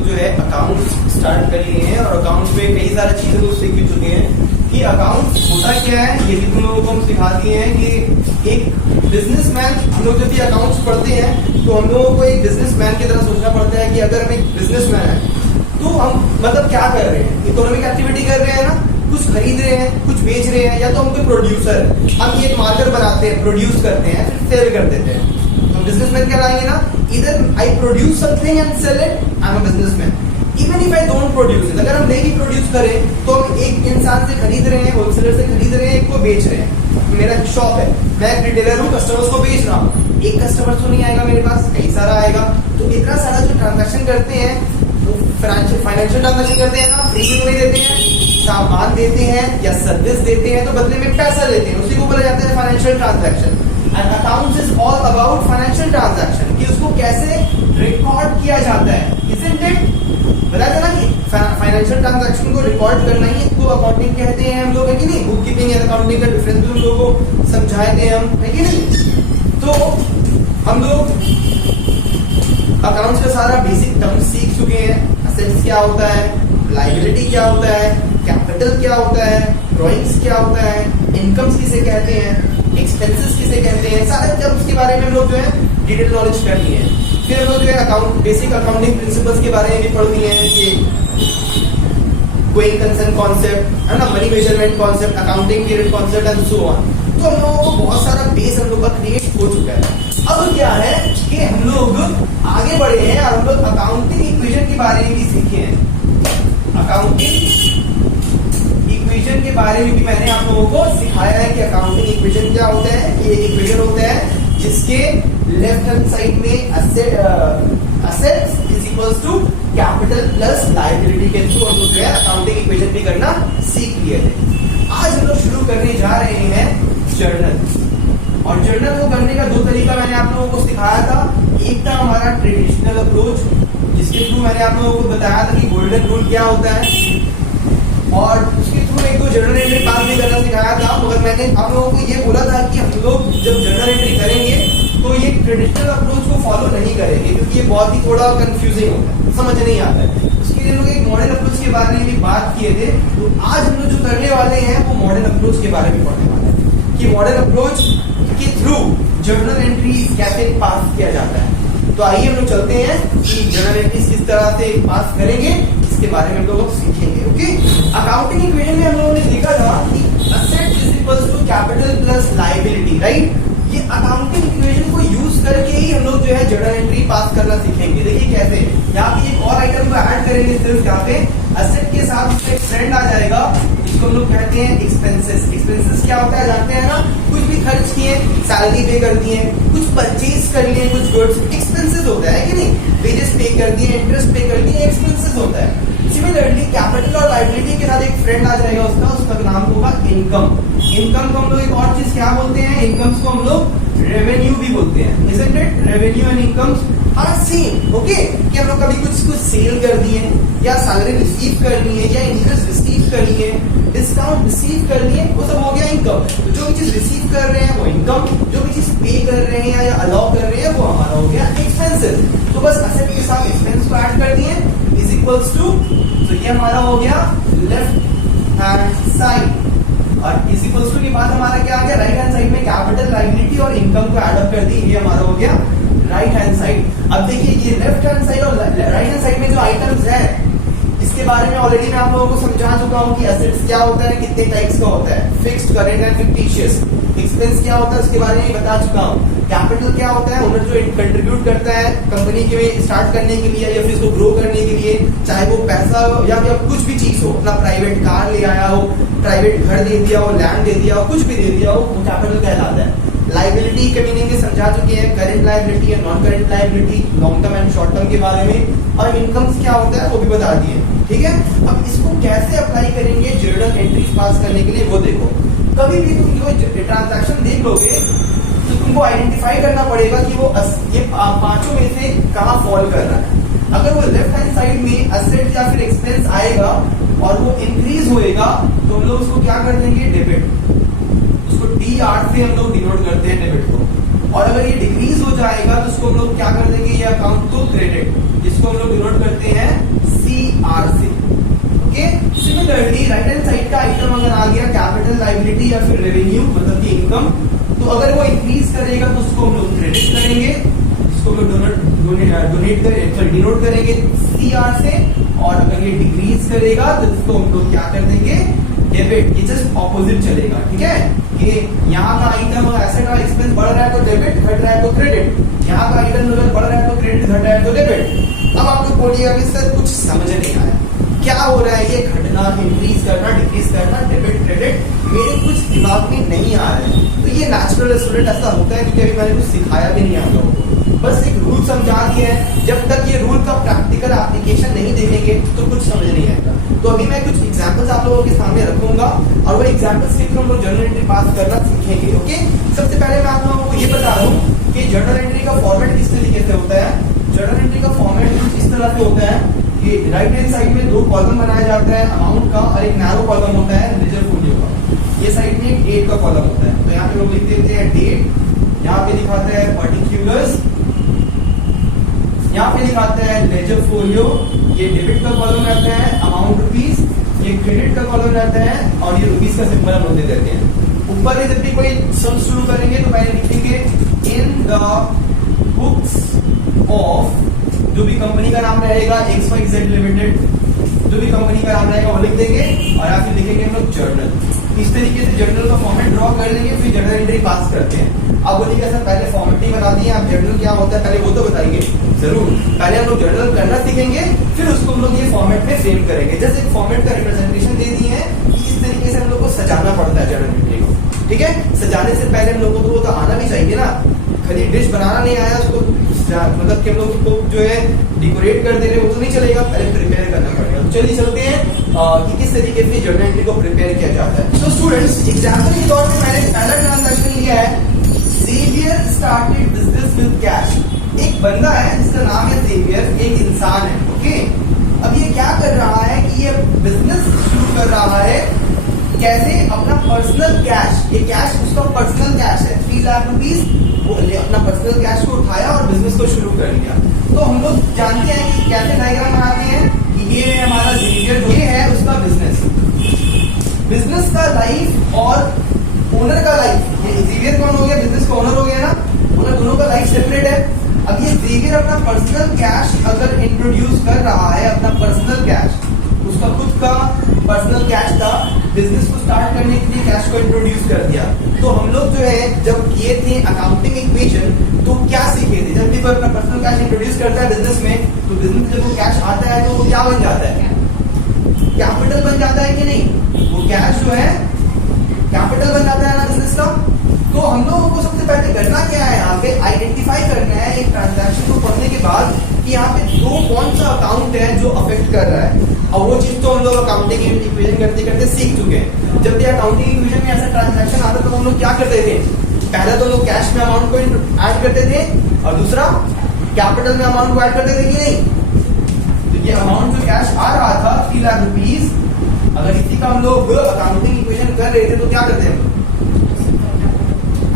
लोग जो है अकाउंट्स स्टार्ट कर लिए हैं और अकाउंट्स में कई सारी चीजें लोग सीख भी चुके हैं कि अकाउंट्स होता क्या है। ये भी तुम लोगों को हम सिखा दिए हैं कि एक बिजनेसमैन, हम लोग जब भी अकाउंट्स पढ़ते हैं तो हम लोगों को एक बिजनेसमैन की तरह सोचना पड़ता है कि अगर हम एक बिजनेसमैन है तो हम मतलब क्या कर रहे हैं, इकोनॉमिक एक्टिविटी कर रहे हैं ना, कुछ खरीद रहे हैं, कुछ बेच रहे हैं, या तो हम कोई प्रोड्यूसर है, हम ये मार्कर बनाते हैं, प्रोड्यूस करते हैं, फिर सेल कर देते हैं, तो बिजनेसमैन कहलाएंगे ना। इधर I produce something and sell it, I am a businessman. Even if I don't produce it, अगर हम नहीं प्रोड्यूस करें तो हम एक इंसान से खरीद रहे हैं, होलसेलर से खरीद रहे हैं, एक को बेच रहे हैं। मेरा शॉप है, मैं एक रिटेलर हूँ, कस्टमर्स को बेच रहा हूँ, एक कस्टमर तो नहीं आएगा मेरे पास, कई सारा आएगा। तो इतना सारा जो ट्रांजेक्शन करते हैं, फाइनेंशियल ट्रांजेक्शन करते हैं ना, फ्री में देते हैं, सामान देते हैं या सर्विस देते हैं तो बदले में पैसा लेते हैं, उसी को बोला जाता है financial transaction. And accounts is all about financial transaction, कि उसको कैसे रिकॉर्ड किया जाता है, इजंट इट? बताया था ना कि फाइनेंशियल ट्रांजैक्शन को रिकॉर्ड करना ही इसको अकाउंटिंग कहते हैं हम लोग, है कि नहीं? बुक कीपिंग एंड अकाउंटिंग का डिफरेंस भी हम लोगों को समझाए थे हम, है कि नहीं? तो हम लोग अकाउंट्स का सारा बेसिक टर्म सीख चुके हैं। असेट्स क्या होता है, लायबिलिटी क्या होता है, कैपिटल क्या होता है, ड्राइंग्स क्या होता है, इनकम्स किसे कहते हैं, एक्सपेंसेस किसे कहते हैं, सारे टर्म्स के बारे में हम लोग जो है डिटेल नॉलेज कर लिए हैं। फिर हम लोग जो है अकाउंट बेसिक अकाउंटिंग प्रिंसिपल्स के बारे में भी पढ़ लिए हैं कि गोइंग कंसर्न कॉन्सेप्ट है ना, money measurement concept, accounting period concept and so on. तो हम लोगों को बहुत सारा बेस हम लोग का क्रिएट हो चुका है। अब क्या है कि हम लोग आगे बढ़े हैं और हम लोग अकाउंटिंग इक्वेशन के बारे में भी सीखे हैं। अकाउंटिंग इक्वेशन के बारे में भी मैंने आप लोगों को सिखाया है कि अकाउंटिंग इक्वेशन क्या होता है। ये इक्वेशन होता है जिसके लेफ्ट हैंड साइड में assets is equals to capital plus liability के थ्रू हम लोग जो है अकाउंटिंग इक्वेशन भी करना सीख लिए थे। आज हम लोग शुरू करने जा रहे हैं जर्नल। और जर्नल को करने का दो तरीका मैंने आप लोगों को सिखाया था। एक था हमारा ट्रेडिशनल अप्रोच, जिसके थ्रू मैंने आप लोगों को बताया था कि गोल्डन रूल क्या होता है, और उसके थ्रू एक दो जर्नल एंट्री पास भी करना सिखाया था। मगर मैंने आप लोगों को ये बोला था कि हम लोग जब जर्नल एंट्री करेंगे तो ये ट्रेडिशनल अप्रोच को फॉलो नहीं करेंगे, क्योंकि ये बहुत ही थोड़ा कंफ्यूजिंग होता है, समझ नहीं आता है। उसके लिए लोग एक मॉडर्न अप्रोच के बारे में भी बात किए थे। तो आज हम लोग जो करने वाले हैं वो मॉडर्न अप्रोच के बारे में पढ़ने वाले हैं कि मॉडर्न अप्रोच के थ्रू जर्नल एंट्री कैसे पास किया जाता है। तो आइए हम लोग चलते हैं कि जर्नल एंट्रीज किस तरह से पास करेंगे, इसके बारे में हम लोग सीखेंगे। ओके, अकाउंटिंग इक्वेशन में हम लोगों ने देखा था कि asset is equals to capital plus liability, right? ये अकाउंटिंग इक्वेशन को यूज करके ही हम लोग जो है जर्नल एंट्री पास करना सीखेंगे। देखिए कैसे, यहाँ पे एक और आइटम को ऐड करेंगे सिर्फ, यहाँ पे असेट के साथ उसका एक फ्रेंड आ जाएगा, जिसको हम लोग कहते हैं एक्सपेंसेस। एक्सपेंसेस क्या होता है जानते हैं ना? कुछ भी खर्च किए, सैलरी पे कर दिए, कुछ परचेज कर लिए, कुछ गुड्स, एक्सपेंसेस होता है कि नहीं? वेजेस पे कर दिए, इंटरेस्ट पे कर दिए, एक्सपेंसेस होता है। सिमिलरली कैपिटल और लायबिलिटी के साथ एक फ्रेंड आ जाएगा, उसका नाम होगा इनकम। इनकम को हम लोग एक और चीज क्या बोलते हैं? इनकम्स को हम लोग रेवेन्यू भी बोलते हैं, isn't it? Revenue and incomes are same. Okay, कि हम लोग कभी कुछ सेल कर दिए, या सैलरी रिसीव कर लिए, या इंटरेस्ट रिसीव कर लिए, डिस्काउंट रिसीव कर लिए, वो सब हो गया इनकम। तो जो भी चीज रिसीव कर रहे हैं वो इनकम, जो भी चीज पे कर रहे हैं या अलाउ कर रहे हैं वो हमारा हो गया एक्सपेंसेस। तो बस असेट के साथ एक्सपेंस को ऐड कर दिए, इज इक्वल्स टू, तो ये हमारा हो गया लेफ्ट हैंड साइड, और इज इक्वल्स टू के बाद हमारा क्या आ गया? राइट हैंड साइड में कैपिटल, लायबिलिटी और इनकम को ऐड अप कर दी, ये हमारा हो गया राइट हैंड साइड। अब देखिए ये लेफ्ट हैंड साइड और राइट हैंड साइड में जो आइटम्स है, इसके बारे में ऑलरेडी मैं आप लोगों को समझा चुका हूँ कि एसेट्स क्या होता है, कितने टाइप्स का होता है, fixed, current and fictitious. Expense क्या होता है उसके बारे में बता चुका हूँ। कैपिटल क्या होता है? ओनर जो कंट्रीब्यूट करता है कंपनी के स्टार्ट करने के लिए या फिर इसको ग्रो करने के लिए, चाहे वो पैसा हो या फिर कुछ भी चीज हो, अपना प्राइवेट कार ले आया हो, प्राइवेट घर दे दिया हो, लैंड दे दिया हो, कुछ भी दे दिया हो, वो कैपिटल कहलाता है। लायबिलिटी के मीनिंग समझा चुके हैं, current liability and non current liability, long term and short term के बारे में, और इनकम्स क्या होता है वो भी बता दिए। ठीक है, अब इसको कैसे अप्लाई करेंगे जर्नल एंट्रीज पास करने के लिए वो देखो। कभी भी तुम जो ट्रांजैक्शन देख लोगे तो तुमको आइडेंटिफाई करना पड़ेगा कि वो ये पांचों में से कहाँ फॉल कर रहा है। अगर वो लेफ्ट हैंड साइड में असेट या फिर एक्सपेंस आएगा और वो इंक्रीज होएगा तो हम लोग उसको क्या कर देंगे? डेबिट। उसको D8 से हम लोग डिनोट करते हैं डेबिट को। और अगर ये डिक्रीज हो जाएगा तो उसको हम लोग क्या कर देंगे? ये अकाउंट को क्रेडिट। जिसको हम लोग डिनोट करते हैं CR से। Okay, similarly right hand side का आइटम अगर आ गया कैपिटल लायबिलिटी या फिर रेवेन्यू मतलब कि इनकम, तो अगर वो इंक्रीज करेगा तो उसको हम लोग क्रेडिट करेंगे, इसको डिनोट करेंगे CR से, और अगर ये डिक्रीज करेगा तो इसको हम लोग क्या कर देंगे, डेबिट। ये जस्ट ऑपोजिट चलेगा, ठीक है, कि यहाँ का आइटम एसेट और एक्सपेंस बढ़ रहा है तो डेबिट, घट रहा है तो क्रेडिट। यहाँ का आइटम अगर बढ़ रहा है तो क्रेडिट, घट रहा है तो डेबिट। अब आप लोग बोलिएगा कि सर कुछ समझ नहीं आया, क्या हो रहा है, ये घटना, इंक्रीज करना, डिक्रीज करना, डेबिट क्रेडिट, मेरे कुछ दिमाग में नहीं आ रहा है। तो ये नेचुरल स्टूडेंट ऐसा होता है क्योंकि अभी मैंने कुछ सिखाया भी नहीं आप लोगों को, बस एक रूल समझा दिए हैं। जब तक ये रूल का प्रैक्टिकल एप्लीकेशन नहीं देखेंगे तो कुछ समझ नहीं आएगा। तो अभी मैं कुछ एग्जांपल्स आप लोगों के सामने रखूंगा और वो एग्जांपल्स से हम लोग जर्नल एंट्री पास करना सीखेंगे। ओके, सबसे पहले मैं आप लोगों को ये बता दूं कि जर्नल एंट्री का फॉर्मेट किस तरीके से होता है। जर्नल एंट्री का फॉर्मेट कुछ इस तरह से होता है कि राइट हैंड साइड में दो कॉलम बनाया जाता है अमाउंट का, और एक नैरो कॉलम होता है लेजर फोलियो का। ये साइड में एक डेट का कॉलम होता है, तो यहाँ पे लोग लिख देते हैं डेट, यहाँ पे दिखाते हैं पर्टिकुलर्स, यहाँ पे दिखाते हैं लेजर फोलियो, ये डेबिट का कॉलम रहता है, अमाउंट रुपीस, ये क्रेडिट का कॉलम रहता है, और ये रुपीस का सिंबल हम लोग दे देते हैं। ऊपर में जब भी कोई सम शुरू करेंगे तो पहले लिखेंगे इन द बुक्स ऑफ, जो भी कंपनी का नाम रहेगा XYZ लिमिटेड, जो भी कंपनी का नाम रहेगा वो लिख देंगे, और या फिर लिखेंगे हम लोग जर्नल। इस तरीके से जर्नल का फॉर्मेट ड्रॉ कर लेंगे, फिर जर्नल एंट्री पास करते हैं। अब बोलिएगा सर पहले फॉर्मेटिंग बता दिए, आप जर्नल क्या होता है पहले वो तो बताइए। जरूर, पहले हम लोग जर्नल करना सीखेंगे, फिर उसको हम लोग ये फॉर्मेट में फ्रेम करेंगे। जैसे एक फॉर्मेट का रिप्रेजेंटेशन दे दिए हैं कि इस तरीके से हम लोग को सजाना पड़ता है जर्नल एंट्री को, ठीक है। सजाने से पहले हम लोगों को तो आना भी चाहिए ना, खाली डिश बनाना नहीं आया उसको मतलब कि हम लोग को जो है डेकोरेट कर दे रहे वो तो नहीं चलेगा, पहले प्रिपेयर करना पड़ेगा। तो चलिए चलते हैं कि किस तरीके से जर्नल एंट्री को प्रिपेयर किया जाता है। तो स्टूडेंट्स, एग्जांपल के तौर पे मैंने पहला ट्रांजैक्शन लिया है, Xavier started business with cash. एक बंदा है जिसका नाम है ज़ेवियर, एक इंसान है, ओके। अब ये क्या कर रहा है कि ये बिजनेस शुरू कर रहा है, कैसे, अपना पर्सनल कैश, ये कैश उसका पर्सनल कैश है 3 लाख रुपीस, वो अपना पर्सनल कैश को उठाया और बिजनेस को शुरू कर लिया। तो हम लोग जानते हैं कि कैसे डायग्राम बनाते हैं कि ये है हमारा ज़ेवियर, ये है उसका बिजनेस, बिजनेस का लाइफ और ओनर का लाइफ। ये ज़ेवियर कौन हो गया, बिजनेस का ओनर हो गया ना, ओनर दोनों का लाइफ सेपरेट है। अब ये ज़ेवियर अपना पर्सनल कैश अगर इंट्रोड्यूस कर रहा है, अपना पर्सनल कैश, उसका खुद का पर्सनल कैश था, बिजनेस को स्टार्ट करने के लिए कैश को इंट्रोड्यूस कर दिया। तो हम लोग जो है जब किए थे अकाउंटिंग इक्वेशन तो क्या सीखे थे, जब भी कोई अपना पर्सनल कैश इंट्रोड्यूस करता है बिजनेस में, तो बिजनेस जब वो कैश आता है तो वो क्या बन जाता है, कैपिटल बन जाता है कि नहीं। वो कैश जो है कैपिटल बन जाता है ना बिजनेस का। तो हम लोगों को सबसे पहले करना क्या है, यहाँ पे आइडेंटिफाई करना है एक ट्रांजैक्शन को पढ़ने के बाद कि यहाँ पे दो कौन सा अकाउंट है जो अफेक्ट कर रहा है। और वो चीज तो हम लोग अकाउंटिंग इक्वेशन करते करते सीख चुके हैं। जब भी अकाउंटिंग इक्वेशन में ऐसा ट्रांजैक्शन आता तो हम लोग क्या करते थे, पहले तो लोग कैश में अमाउंट को ऐड करते थे और दूसरा कैपिटल में अमाउंट को ऐड करते थे कि नहीं। तो ये अमाउंट जो कैश आ रहा था 3 लाख रुपीस, अगर इसी का हम लोग अकाउंटिंग इक्वेशन कर रहे थे तो क्या करते हैं,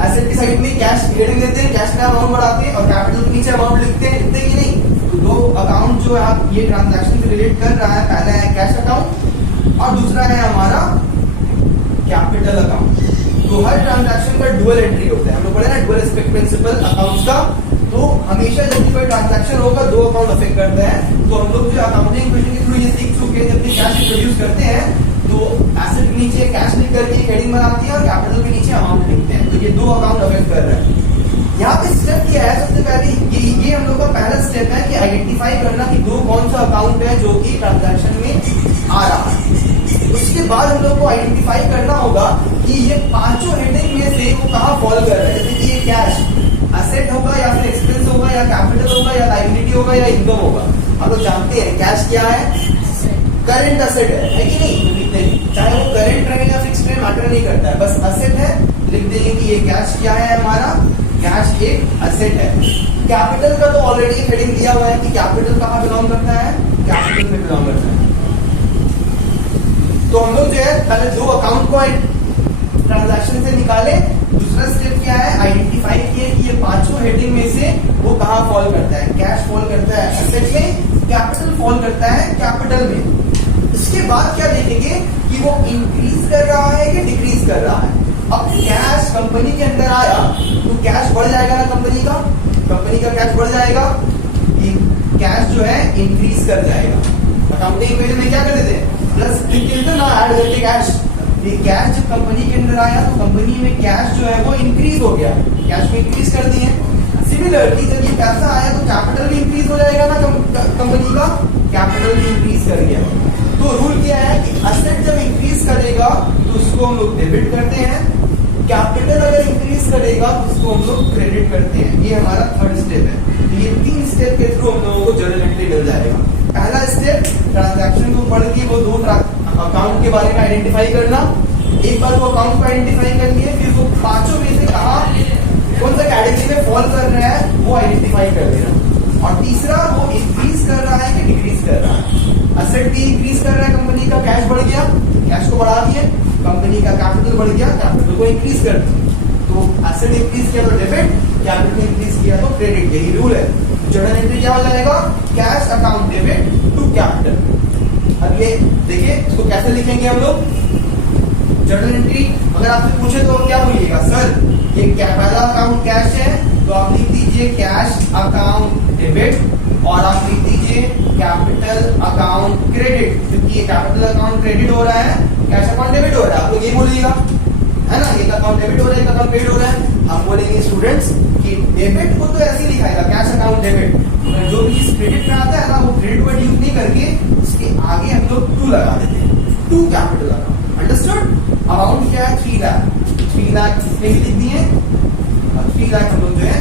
एसेट की साइड में कैश क्रेडिट देते हैं, कैश का अमाउंट बढ़ाते हैं और कैपिटल के नीचे अमाउंट लिखते हैं, लिखते हैं कि नहीं। तो दो अकाउंट जो आप ये ट्रांजैक्शन से रिलेट कर रहा है, पहला है कैश अकाउंट और दूसरा है हमारा कैपिटल अकाउंट। तो हर ट्रांजैक्शन का डुअल एंट्री होता है, हम लोग पढ़े ना डुअल एस्पेक्ट प्रिंसिपल अकाउंट्स का। तो हमेशा जब भी कोई ट्रांजैक्शन होगा दो अकाउंट अफेक्ट करते हैं। तो हम लोग जो अकाउंटिंग इक्वेशन के थ्रू ये सीख चुके हैं, जब भी कैश इंट्रोड्यूस करते हैं तो एसेट के नीचे कैश लिख करके हेडिंग बनाती है और कैपिटल के नीचे अमाउंट लिखते हैं। तो ये दो अकाउंट अफेक्ट कर रहे हैं। यहाँ पे स्टेप क्या है, सबसे पहले ये हम लोग का पहला स्टेप है कि आइडेंटिफाई करना कि दो कौन सा अकाउंट है जो कि ट्रांजैक्शन में आ रहा है। उसके बाद हम लोग को आइडेंटिफाई करना होगा कि ये पांचों हेडिंग में से वो कहाँ फॉल कर रहा है। जैसे कि ये कैश एसेट होगा या फिर एक्सपेंस होगा या कैपिटल होगा या लायबिलिटी होगा या इनकम होगा। हम लोग जानते हैं कैश क्या है, करंट एसेट है कि नहीं, लिखते हैं चाहे वो करंट रहे या फिक्स्ड रहे मैटर नहीं करता है, बस एसेट है लिख देंगे कि ये कैश क्या है हमारा, कैश एक एसेट है। कैपिटल का तो ऑलरेडी हेडिंग दिया हुआ है कि कैपिटल कहाँ बिलोंग करता है, कैपिटल में बिलोंग करता है। तो हम लोग जो है पहले दो अकाउंट को ट्रांजैक्शन से निकाले। दूसरा स्टेप क्या है, आइडेंटिफाई किए कि ये पांचों हेडिंग में से वो कहाँ फॉल करता है। कैश फॉल करता है एसेट में, फॉल करता है कैपिटल में। इसके बाद क्या देखेंगे कि वो इंक्रीज कर रहा है कि डिक्रीज कर रहा है। अब कैश कंपनी के अंदर आया तो कैश बढ़ जाएगा ना, कंपनी का कैश बढ़ जाएगा, कैश जो है इंक्रीज कर जाएगा। अकाउंटिंग इक्वेशन में क्या करते थे, प्लस लिख देते ना, ऐड करके कैश। ये कैश जब कंपनी के अंदर आया तो कंपनी में कैश जो है वो इंक्रीज हो गया, कैश में इंक्रीज कर दिए। सिमिलरली जब ये पैसा आया तो कैपिटल भी इंक्रीज हो जाएगा ना, कंपनी का कैपिटल भी इंक्रीज कर गया। तो रूल क्या है कि असेट जब इंक्रीज करेगा तो उसको हम लोग डेबिट करते हैं, कैपिटल अगर इंक्रीज करेगा तो उसको हम लोग क्रेडिट करते हैं। ये हमारा थर्ड स्टेप है। तो ये 3 स्टेप के थ्रू हम लोगों को जर्नल एंट्री मिल जाएगा। पहला स्टेप ट्रांजैक्शन को पढ़ के वो 2 अकाउंट के बारे में आइडेंटिफाई करना। एक बार वो अकाउंट को आइडेंटिफाई कर लिए, फिर वो पांचों में से कहा कौन सा कैटेगरी में फॉल कर रहा है वो आइडेंटिफाई कर देना। और तीसरा वो इंक्रीज कर रहा है कि डिक्रीज कर रहा है। असेट भी इंक्रीज कर रहा है, कंपनी का कैश बढ़ गया, कैश को बढ़ा दिए, कंपनी का कैपिटल बढ़ गया, कैपिटल को इंक्रीज कर दिया। तो असेट इंक्रीज किया तो डेबिट, कैपिटल इंक्रीज किया तो क्रेडिट, यही रूल है। जर्नल एंट्री क्या हो जाएगा, cash account debit to capital. अब ये देखिए इसको कैसे लिखेंगे हम लोग। जर्नल एंट्री अगर आपसे पूछे तो क्या बोलिएगा, सर ये पहला अकाउंट कैश है तो आप लिख दीजिए कैश अकाउंट डेबिट, और आप लिख दीजिए कैपिटल अकाउंट क्रेडिट, क्योंकि ये कैपिटल अकाउंट क्रेडिट हो रहा है, कैश अकाउंट डेबिट हो रहा है। आप लोग ये बोलिएगा, है ना, एक अकाउंट डेबिट हो रहा है, एक अकाउंट क्रेडिट हो रहा है। हम बोलेंगे स्टूडेंट्स कि डेबिट को तो ऐसे ही लिखाएगा, कैश अकाउंट डेबिट। जो भी चीज क्रेडिट में आता है ना, वो क्रेडिट वर्ड यूज नहीं करके उसके आगे हम लोग टू लगा देते हैं, to capital account. Understood. Amount क्या है, 3 लाख, 3 लाख लिख दिए, और 3 लाख हम लोग जो है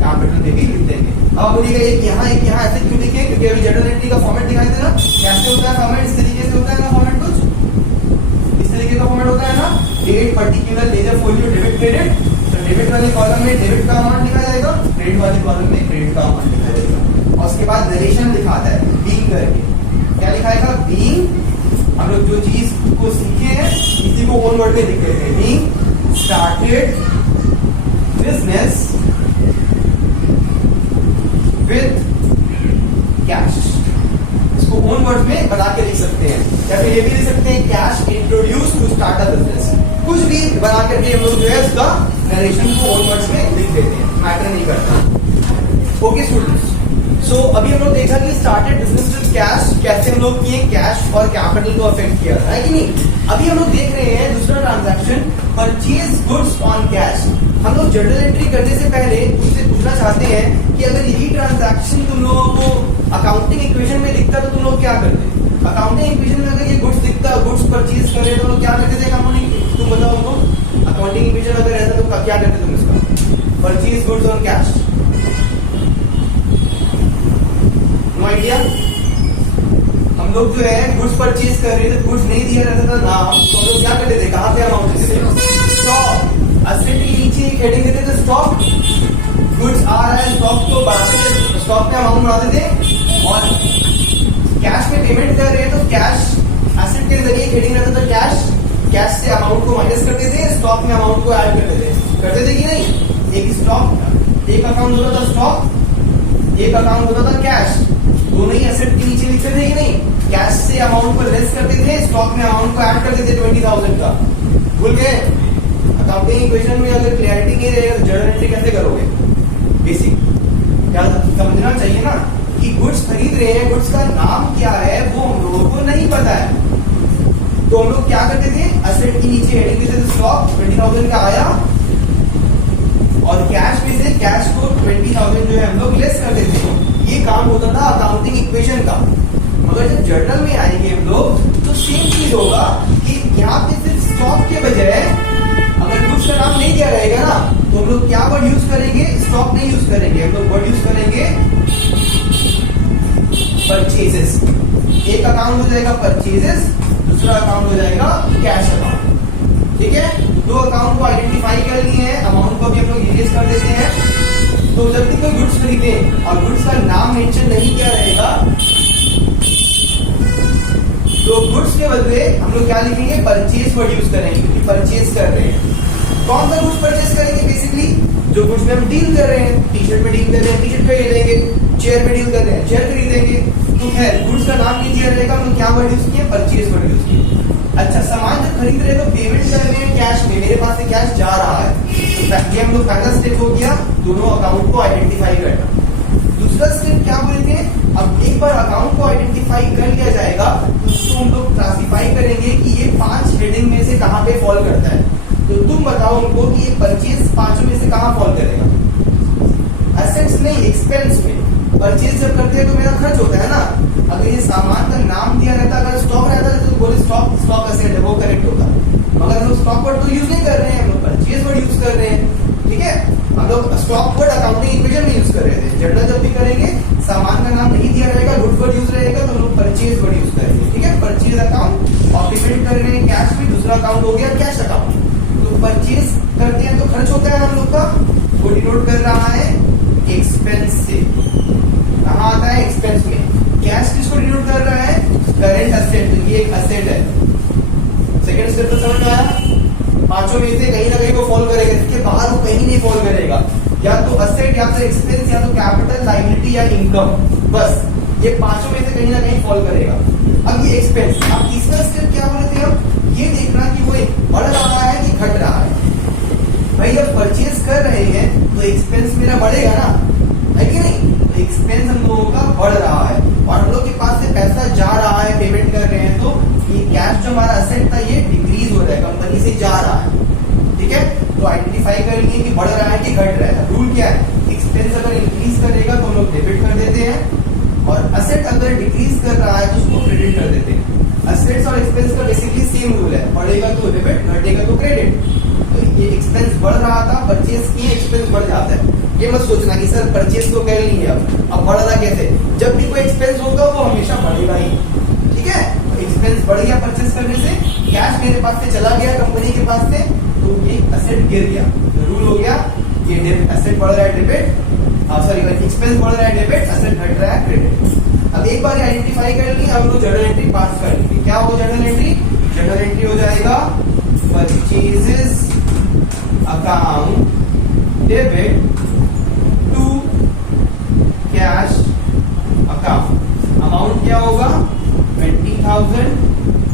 कैपिटल में भी लिख देंगे। अब बोलिएगा एक यहाँ ऐसे क्यों लिखे, क्योंकि अभी जर्नल एंट्री का फॉर्मेट दिखाई दे ना, कैसे होता है फॉर्मेट, इस तरीके से होता है ना फॉर्मेट, कुछ इस तरीके का फॉर्मेट होता है ना। Date, particular, ledger, folio, debit, credit. तो डेबिट वाले कॉलम में डेबिट का अमाउंट लिखा जाएगा, क्रेडिट वाले कॉलम में क्रेडिट का अमाउंट लिखा जाएगा। और उसके बाद रिलेशन दिखाता है बीइंग करके, क्या लिखाएगा, बीइंग। हम लोग जो चीज को सीखे हैं इसी को वन वर्ड में लिख देते हैं, being started business with cash. इसको ओन वर्ड में बना के लिख सकते हैं, या फिर ये भी लिख सकते हैं cash introduce to start a business. कुछ भी बना करके हम लोग जो है उसका नरेशन को ओन वर्ड्स में लिख देते हैं, मैटर नहीं करता। ओके स्टूडेंट्स, सो अभी हम लोग देखा कि स्टार्टेड बिजनेस विद कैश कैसे हम लोग किए, कैश और कैपिटल को अफेक्ट किया है कि नहीं। अभी हम लोग देख रहे हैं दूसरा transaction, purchase goods on cash. हम लोग जर्नल एंट्री करने से पहले तुमसे पूछना चाहते हैं कि अगर यही ट्रांजैक्शन तुम लोगों को अकाउंटिंग इक्वेशन में दिखता तो तुम लोग क्या करते। अकाउंटिंग इक्वेशन में अगर ये गुड्स दिखता, गुड्स परचेज कर रहे तो लोग क्या करते थे अकाउंटिंग, तुम बताओ हमको। अकाउंटिंग इक्वेशन अगर रहता तो क्या करते तुम इसका, purchase goods on cash, no idea. हम लोग जो है गुड्स परचेज कर रहे थे, गुड्स नहीं दिया रहता था नाम, तो हम लोग क्या करते थे, कहाँ पे अमाउंट देते थे, स्टॉक। असेट के नीचे एक हेडिंग देते थे स्टॉक, गुड्स आ रहा है स्टॉक को बढ़ाते थे, स्टॉक में अमाउंट बढ़ाते थे। और कैश में पेमेंट कर रहे हैं तो कैश, एसेट के जरिए हेडिंग रहता था कैश, कैश से अमाउंट को माइनस करते थे, स्टॉक में अमाउंट को ऐड करते थे कि नहीं। एक स्टॉक, एक अकाउंट होता था स्टॉक, एक अकाउंट होता था कैश, दोनों ही एसेट के नीचे लिखते थे कि नहीं। कैश से अमाउंट को लेस करते थे, स्टॉक में अमाउंट को ऐड करते थे 20,000 का। भूल गए। अकाउंटिंग इक्वेशन में अगर क्लैरिटी नहीं रहेगा तो जर्नल एंट्री कैसे करोगे। बेसिक क्या समझना चाहिए ना कि गुड्स खरीद रहे हैं, गुड्स का नाम क्या है वो हम लोगों को नहीं पता है, तो हम लोग क्या करते थे, एसेट के नीचे हेडिंग देते थे स्टॉक, 20,000 का आया, और कैश में से कैश को 20,000 जो है हम लोग लेस करते थे। ये काम होता था अकाउंटिंग इक्वेशन का। मगर जब जर्नल में आएंगे हम लोग तो सेम चीज होगा कि यहाँ पे सिर्फ स्टॉक के बजाय अगर गुड्स का नाम नहीं दिया रहेगा ना तो हम लोग क्या वर्ड यूज करेंगे, स्टॉक नहीं यूज करेंगे, हम लोग वर्ड यूज करेंगे परचेजेस। एक अकाउंट हो जाएगा परचेजेस, दूसरा अकाउंट हो जाएगा कैश अकाउंट। ठीक है, दो अकाउंट को आइडेंटिफाई कर लिए हैं, अमाउंट को भी हम लोग इरेज कर देते हैं। तो जब भी कोई गुड्स खरीदे और गुड्स का नाम मेंशन नहीं किया रहेगा तो गुड्स के बदले हम लोग क्या लिखेंगे, परचेज वर्ड यूज करेंगे, क्योंकि परचेज कर रहे हैं। कौन सा गुड्स परचेज करेंगे, बेसिकली जो गुड्स में हम डील कर रहे हैं, टी शर्ट में डील कर रहे हैं, टी शर्ट खरीदेंगे। चेयर में डील कर रहे हैं, चेयर खरीदेंगे तो खैर गुड्स का नाम नहीं दिया रहेगा, हम क्या वर्ड यूज किए, परचेज वर्ड यूज किए। अच्छा, सामान जब खरीद रहे हैं तो पेमेंट कर रहे हैं कैश में, मेरे पास से कैश जा रहा है, तो ये हम लोग पहला स्टेप हो गया दोनों अकाउंट को आइडेंटिफाई करना। दूसरा स्टेप क्या बोलते हैं, अब एक बार अकाउंट को आइडेंटिफाई कर लिया जाएगा तो उसको हम लोग क्लासिफाई करेंगे कि ये 5 हेडिंग में से कहाँ पे फॉल करता है। तो तुम बताओ उनको कि ये परचेज पांचों में से कहाँ फॉल करेगा, एसेट्स नहीं एक्सपेंस में। परचेज जब करते हैं तो मेरा खर्च होता है ना, अगर ये सामान का नाम दिया रहता, अगर स्टॉक रहता तो बोले स्टॉक एसेट है, वो करेक्ट होता, मगर हम लोग स्टॉक वर्ड तो यूज नहीं कर रहे हैं, हम लोग परचेज वर्ड यूज कर रहे हैं। ठीक है, हम लोग स्टॉक वर्ड अकाउंटिंग इक्वेशन में यूज कर रहे थे, जनरल जब भी करेंगे सामान का नाम नहीं दिया रहेगा, गुड वर्ड यूज रहेगा तो हम लोग परचेज वर्ड यूज करेंगे। ठीक है, परचेज अकाउंट और पेमेंट कर रहे हैं कैश में, दूसरा अकाउंट हो गया कैश अकाउंट। तो परचेज करते हैं तो खर्च होता है हम लोग का, वो डिनोट कर रहा है एक्सपेंस से, कहाँ आता है एक्सपेंस में। कैश किसको डिनोट कर रहा है, करेंट एसेट, ये एक एसेट है। सेकंड स्टेप तो समझ में आया, पांचों में से कहीं ना कहीं वो फॉल करेगा, इसके बाहर वो कहीं नहीं फॉल करेगा, या तो एसेट या तो एक्सपेंस या तो कैपिटल लायबिलिटी या इनकम, बस ये पांचों में से कहीं ना कहीं फॉल करेगा। अब ये एक्सपेंस, अब तीसरा स्टेप क्या बोले थे हम, ये देखना कि वो बढ़ रहा है कि घट रहा है। भाई जब परचेज कर रहे हैं तो एक्सपेंस मेरा बढ़ेगा ना, है कि नहीं, तो एक्सपेंस हम लोगों का बढ़ रहा है और हम लोग के पास से पैसा जा रहा है, पेमेंट कर रहे हैं, तो ये कैश जो हमारा एसेट था ये डिक्रीज हो रहा है, कंपनी से जा रहा है। ठीक है, तो आइडेंटिफाई कर लिए कि बढ़ रहा है कि घट रहा है। रूल क्या है, एक्सपेंस अगर इंक्रीज करेगा तो हम लोग डेबिट कर देते हैं और एसेट अगर डिक्रीज कर रहा है तो उसको क्रेडिट कर देते हैं। एसेट्स और एक्सपेंस का बेसिकली सेम रूल है, बढ़ेगा तो डेबिट, घटेगा तो क्रेडिट। तो ये एक्सपेंस बढ़ रहा था, परचेज की एक्सपेंस बढ़ जाता है। ये मत सोचना कि सर परचेज तो कर लिए अब बढ़ रहा कैसे, जब भी कोई एक्सपेंस होगा वो हमेशा बढ़ेगा ही। ठीक है, तो एक्सपेंस बढ़ गया परचेज करने से, कैश मेरे पास से चला गया कंपनी के पास से, तो ये एसेट गिर गया। तो रूल हो गया, ये एसेट बढ़ रहा है डेबिट, सॉरी एक्सपेंस बढ़ रहा है डेबिट, एसेट घट रहा है क्रेडिट। अब एक बार आइडेंटिफाई कर ली, अब लोग जर्नल एंट्री पास कर ली। क्या हो जर्नल एंट्री, जर्नल एंट्री हो जाएगा purchases account debit to cash account. Amount क्या होगा 20,000,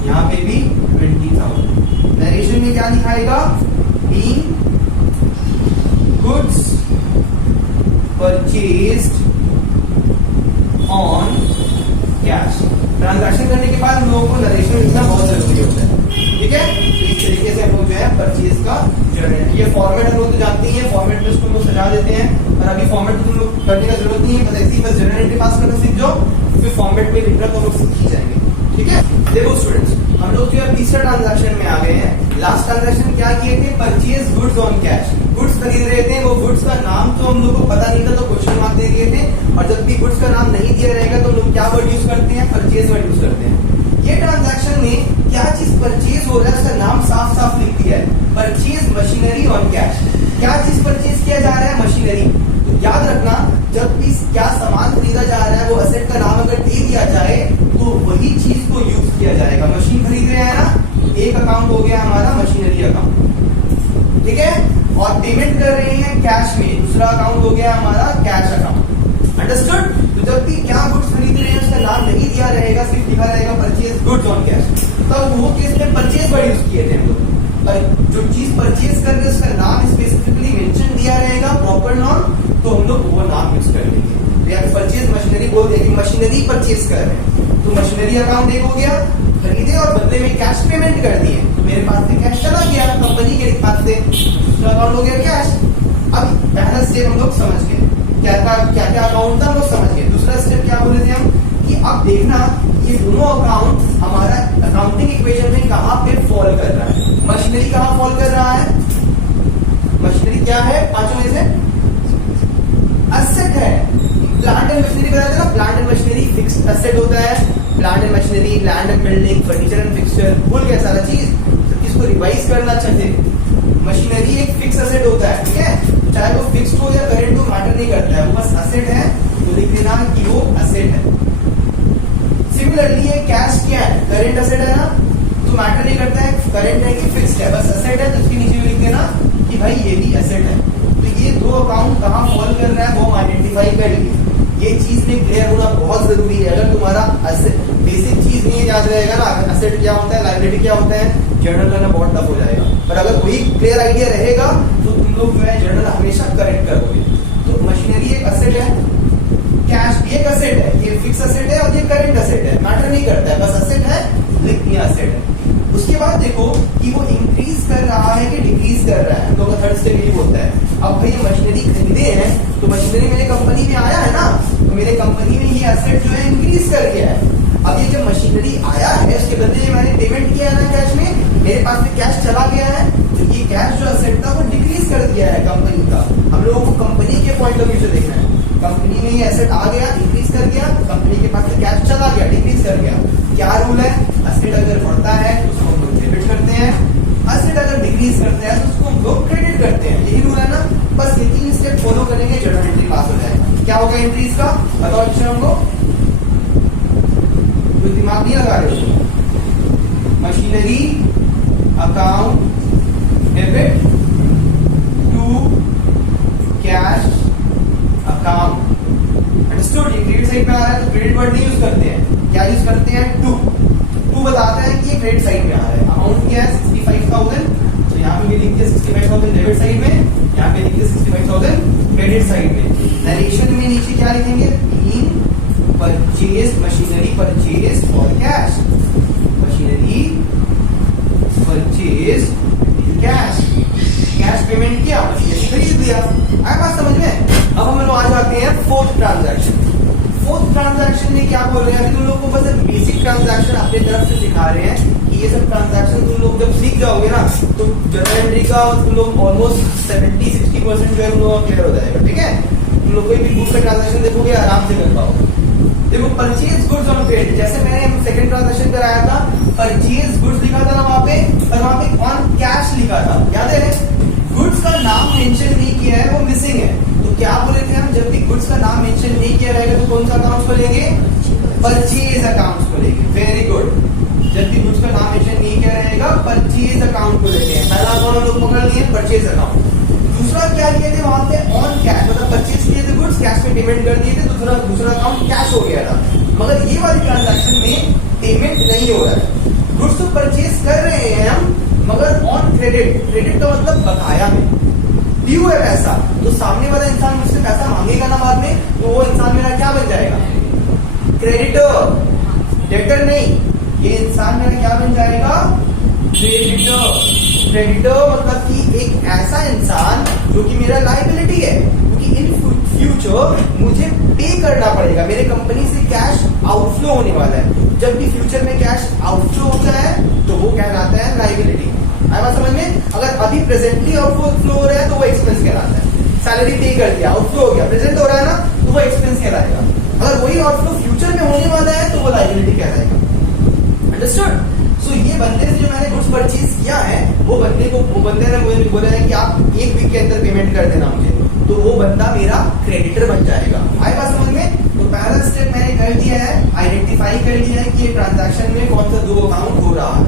यहाँ पे भी 20,000। नरेशन में क्या दिखाएगा, being goods purchased on cash. Transaction करने के बाद हम लोगों को नरेशन लिखना बहुत जरूरी होता है। ठीक है, तो इस तरीके से हम लोग जो है परचेज का जर्नल, ये फॉर्मेट हम लोग तो जानते ही है, फॉर्मेट में उसको हम लोग सजा देते हैं, और अभी फॉर्मेट में तुम लोग करने का जरूरत नहीं है, बस ऐसे ही बस जर्नल एंट्री पास करना सीख जाओ, फिर फॉर्मेट में लिखना तो हम लोग सीख ही जाएंगे। ठीक है, देखो स्टूडेंट्स, हम लोग जो है तीसरा ट्रांजैक्शन में आ गए हैं। लास्ट ट्रांजैक्शन क्या किए थे, purchase goods on cash, goods खरीद रहे थे, वो गुड्स का नाम तो हम लोग को पता नहीं था तो क्वेश्चन मार्क दे दिए थे, और जब भी गुड्स का नाम नहीं दिया रहेगा तो लोग क्या वर्ड यूज करते हैं, परचेज वर्ड यूज करते हैं। ये ट्रांजैक्शन में क्या चीज परचेज हो रहा है उसका नाम साफ साफ लिख दिया है, परचेज मशीनरी ऑन कैश। क्या चीज परचेज किया जा रहा है, मशीनरी। तो याद रखना, जब भी क्या सामान खरीदा जा रहा है वो एसेट का नाम अगर दे दिया जाए तो वही चीज को यूज किया जाएगा। मशीन खरीद रहे हैं ना, तो एक अकाउंट हो गया हमारा मशीनरी अकाउंट। ठीक है, और पेमेंट कर रहे हैं कैश में, दूसरा अकाउंट हो गया हमारा कैश अकाउंट। अंडरस्टूड। तो जब भी क्या गुड्स खरीद रहे हैं उसका नाम नहीं दिया रहेगा, सिर्फ लिखा रहेगा परचेज गुड्स ऑन कैश, तब वो केस में परचेज वर्ड यूज किए थे हम लोग। पर जो चीज परचेज कर रहे हैं उसका नाम स्पेसिफिकली मेंशन दिया रहेगा, प्रॉपर नाम, तो हम लोग वो नाम यूज कर लेंगे। तो या परचेज मशीनरी बोल देंगे, मशीनरी परचेज कर रहे हैं, तो मशीनरी अकाउंट एक हो गया, खरीदे और बदले में कैश पेमेंट कर दिए, तो मेरे पास से कैश चला गया कंपनी के पास से, दूसरा अकाउंट हो गया कैश। अब पहला स्टेप हम लोग समझ गए, क्या क्या अकाउंट था हम लोग समझ गए। दूसरा स्टेप क्या बोले थे हम, कि अब देखना ये दोनों अकाउंट हमारा अकाउंटिंग इक्वेशन में कहाँ पे फॉल कर रहा है। मशीनरी कहाँ फॉल कर रहा है, मशीनरी क्या है, पांचों में से एसेट है। प्लांट एंड मशीनरी बताया था ना, plant and machinery fix asset होता है, plant and machinery, land and building, furniture and fixture, भूल गया सारा चीज, तो इसको रिवाइज करना अच्छे से। मशीनरी एक फिक्स एसेट होता है, ठीक है, चाहे वो फिक्स्ड हो या करेंट हो मैटर नहीं करता है, वो बस एसेट है, तो लिख देना कि वो एसेट है। सिमिलरली ये कैश क्या है, करेंट एसेट है ना, तो मैटर नहीं करता है करेंट है कि फिक्स्ड है, बस एसेट है, तो उसके नीचे लिख देना कि भाई ये भी एसेट है। तो ये दो अकाउंट कहाँ फॉल कर रहा है वो हम आइडेंटिफाई कर लिए। ये चीज में क्लियर होना बहुत जरूरी है। अगर तुम्हारा बेसिक चीज नहीं याद रहेगा ना, एसेट क्या होता है, लायबिलिटी क्या होता है, जर्नल करना बहुत टफ हो जाएगा। पर अगर वही क्लियर आइडिया रहेगा तो तुम लोग जो है जर्नल हमेशा करेक्ट करोगे। तो मशीनरी एक असेट है, कैश भी एक असेट है, ये फिक्स असेट है और ये करंट असेट है, मैटर नहीं करता है, बस असेट है, लिख दिया असेट है। उसके बाद देखो कि वो इंक्रीज कर रहा है कि डिक्रीज कर रहा है, हम लोग का थर्ड स्टेप ये होता है। अब भाई ये मशीनरी खरीदे हैं तो मशीनरी मेरे कंपनी में आया है ना, तो मेरे कंपनी में ये एसेट जो है इंक्रीज कर गया है। अब ये जब मशीनरी आया है उसके बदले मैंने पेमेंट किया है ना कैश में, मेरे पास में कैश चला गया है, तो ये कैश जो एसेट था वो डिक्रीज कर दिया है कंपनी का। हम लोगों को कंपनी के पॉइंट ऑफ व्यू से देखना है। कंपनी में ये एसेट आ गया, इंक्रीज कर गया, कंपनी के पास से कैश चला गया, डिक्रीज कर गया। क्या रूल है, एसेट अगर बढ़ता है तो उसको हम लोग डेबिट करते हैं, एसेट अगर डिक्रीज करते हैं तो उसको हम लोग क्रेडिट करते हैं। यही रूल है ना, बस ये 3 स्टेप फॉलो करेंगे, जर्नल एंट्री पास हो जाएगा। क्या होगा एंट्रीज का, बताओ अक्षर हमको, कोई दिमाग नहीं लगा रहे हो। Machinery account debit to cash account, understood. ये क्रेडिट साइड पे आ रहा है तो क्रेडिट वर्ड नहीं यूज करते हैं, क्या यूज करते हैं, टू। टू बताता है कि ये क्रेडिट साइड में आ रहा है। अमाउंट क्या है 65,000, तो यहाँ पे लिख दिया 65,000 डेबिट साइड में, यहाँ पे लिख दिया 65,000 क्रेडिट साइड में। नरेशन में नीचे क्या लिखेंगे, purchase machinery purchase for cash, machinery purchase cash, cash payment किया, मशीनरी खरीद लिया। आया बात समझ में। अब हम लोग आ जाते हैं फोर्थ ट्रांजैक्शन। फोर्थ ट्रांजैक्शन में क्या बोल रहे हैं, अभी तुम लोग को बस बेसिक ट्रांजैक्शन अपनी तरफ से सिखा रहे हैं कि ये सब ट्रांजैक्शन तुम लोग जब सीख जाओगे ना तो जर्नल एंट्री का तुम लोग ऑलमोस्ट 70-60% जो है तुम लोग क्लियर हो जाएगा। ठीक है, तुम लोग कोई भी बुक का ट्रांजैक्शन देखोगे आराम से कर पाओगे। देखो परचेज गुड्स ऑन क्रेडिट, जैसे मैंने सेकंड ट्रांजैक्शन कराया था, परचेज गुड्स लिखा था ना वहां पे, और वहां पे ऑन कैश लिखा था, याद है। गुड्स का नाम मेंशन नहीं किया है, वो मिसिंग है। तो क्या बोले थे हम, जब भी गुड्स का नाम मेंशन नहीं किया रहेगा तो कौन सा अकाउंट खोलेंगे, परचेज अकाउंट खोलेंगे। वेरी गुड, जब भी गुड्स का नाम मेंशन नहीं किया रहेगा परचेज अकाउंट खोलेंगे। पहला अकाउंट हम लोग पकड़ लिए परचेज अकाउंट। दूसरा क्या लिए थे वहां पे, ऑन कैश, मतलब परचेज किए थे गुड्स, कैश में पेमेंट कर दिए थे, दूसरा अकाउंट कैश हो गया था। मगर ये वाली ट्रांजैक्शन में पेमेंट नहीं हो रहा है, गुड्स तो परचेज कर रहे हैं हम मगर ऑन क्रेडिट, क्रेडिट का मतलब बकाया में, ड्यू है पैसा। तो सामने वाला इंसान मुझसे पैसा मांगेगा ना बाद में, तो वो इंसान मेरा क्या बन जाएगा, क्रेडिटर, डेटर नहीं, ये इंसान मेरा क्या बन जाएगा, क्रेडिटर। क्रेडिटर मतलब कि एक ऐसा इंसान जो कि मेरा लायबिलिटी है, क्योंकि इन फ्यूचर मुझे पे करना पड़ेगा, मेरे कंपनी से कैश आउटफ्लो होने वाला है। जब भी फ्यूचर में कैश आउटफ्लो होता है तो वो कहलाता है लायबिलिटी। आया बात समझ में। अगर अभी प्रेजेंटली आउटफ्लो हो रहा है तो वो एक्सपेंस कहलाता है। सैलरी पे कर दिया, आउटफ्लो हो गया, प्रेजेंट हो रहा है ना, तो वो एक्सपेंस कहलाएगा। अगर वही आउटफ्लो फ्यूचर में होने वाला है तो वो लायबिलिटी कहलाएगा। अंडरस्टूड। सो ये बंदे से जो मैंने गुड्स परचेज किया है, वो बंदे ने मुझे बोला है कि आप 1 वीक के अंदर पेमेंट कर देना मुझे, तो वो बंदा मेरा क्रेडिटर बन जाएगा। आई बात समझ में। तो पहला स्टेप मैंने कर दिया है, आइडेंटिफाई कर लिया है कि ये ट्रांजैक्शन में कौन सा 2 अकाउंट हो रहा है।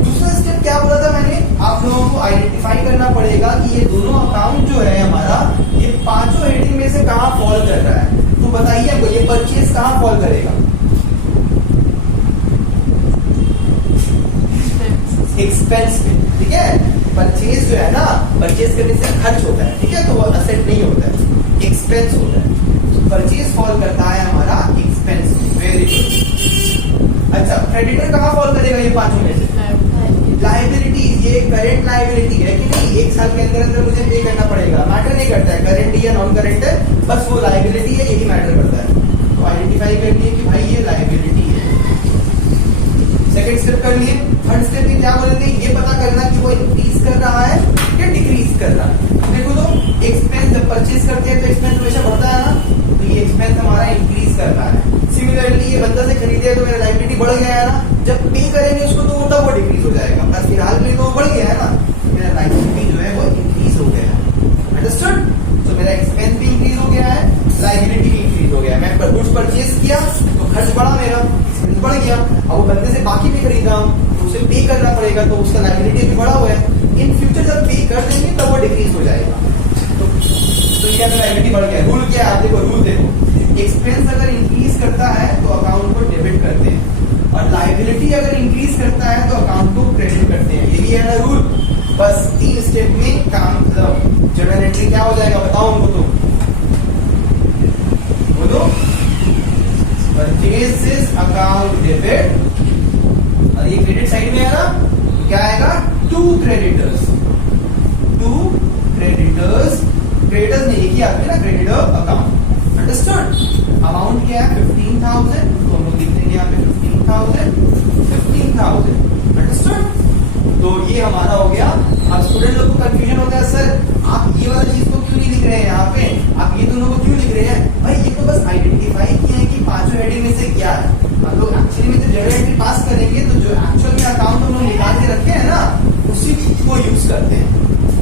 दूसरा स्टेप क्या बोला था मैंने, आप लोगों को आइडेंटिफाई करना पड़ेगा कि ये दोनों अकाउंट जो है हमारा, ये पांचों हेडिंग में से कहां फॉल कर रहा है। तो बताइए हमको ये परचेज कहां फॉल करेगा, एक्सपेंस में। ठीक है, परचेज जो है ना, परचेज करने से खर्च होता है, ठीक है, तो वो असेट नहीं होता है, एक्सपेंस होता है। तो परचेज फॉल करता है हमारा एक्सपेंस में। Very good. अच्छा, क्रेडिटर कहां फॉल करेगा ये पांचों में से, लायबिलिटी। ये करंट लायबिलिटी है कि नहीं, 1 साल के अंदर अंदर मुझे पे करना पड़ेगा, मैटर नहीं करता है करंट या नॉन करंट है, बस वो लायबिलिटी है, यही मैटर करता है। तो आइडेंटिफाई करनी है कि भाई ये लायबिलिटी है। सेकंड स्टेप कर लिए। थर्ड स्टेप में क्या बोले थे, ये पता करना कि वो इंक्रीज कर रहा है या डिक्रीज कर रहा है। देखो तो एक्सपेंस जब परचेज करते हैं तो एक्सपेंस हमेशा बढ़ता है ना, तो ये एक्सपेंस हमारा इंक्रीज कर रहा है। सिमिलरली ये बंदा से खरीदे तो मेरा लायबिलिटी बढ़ गया है ना, जब पे करेंगे उसको तो तब वो डिक्रीज हो जाएगा, पर फिलहाल में तो वो बढ़ गया है ना, मेरा लायबिलिटी जो है वो इंक्रीज हो गया है। अंडरस्टूड। तो मेरा एक्सपेंस भी इंक्रीज हो गया है, लायबिलिटी भी इंक्रीज हो गया है। मैं गुड्स परचेज किया तो खर्च बढ़ा, मेरा एक्सपेंस बढ़ गया। अब वो बंदे से बाकी भी खरीदा हूं तो उसे पे करना पड़ेगा, तो उसका लायबिलिटी भी बढ़ा हुआ है। इन फ्यूचर जब पे कर देंगे तब वो डिक्रीज हो जाएगा। तो ये लायबिलिटी बढ़ गया। रूल क्या है, आप देखो, रूल देखो, एक्सपेंस अगर इंक्रीज करता है तो अकाउंट को डेबिट करते हैं, और लाइबिलिटी अगर इंक्रीज करता है तो अकाउंट को क्रेडिट करते हैं। यही है ना रूल। बस 3 स्टेप में काम मतलब जर्नल एंट्री क्या हो जाएगा बताओ उनको तो बोलो। परचेसेस अकाउंट डेबिट, और ये क्रेडिट साइड में है ना, तो क्या आएगा टू क्रेडिटर्स क्रेडिटर्स ने एक ही आदमी ना क्रेडिटर अकाउंट। अंडरस्टूड। अमाउंट क्या है 15,000, तो हम लोग लिख देंगे यहाँ पे 15,000। अंडरस्टूड। तो ये हमारा हो गया। अब स्टूडेंट लोग को कंफ्यूजन होता है, सर आप ये वाला चीज को क्यों नहीं लिख रहे हैं यहाँ पे, आप ये दोनों को क्यों लिख रहे हैं? भाई ये तो बस आइडेंटिफाई किए हैं कि पांचों हेडिंग में से क्या है। हम लोग एक्चुअली में जब जर्नल एंट्री पास करेंगे तो जो एक्चुअल में अकाउंट हम लोग निकाल के रखे हैं ना, उसी को यूज करते हैं,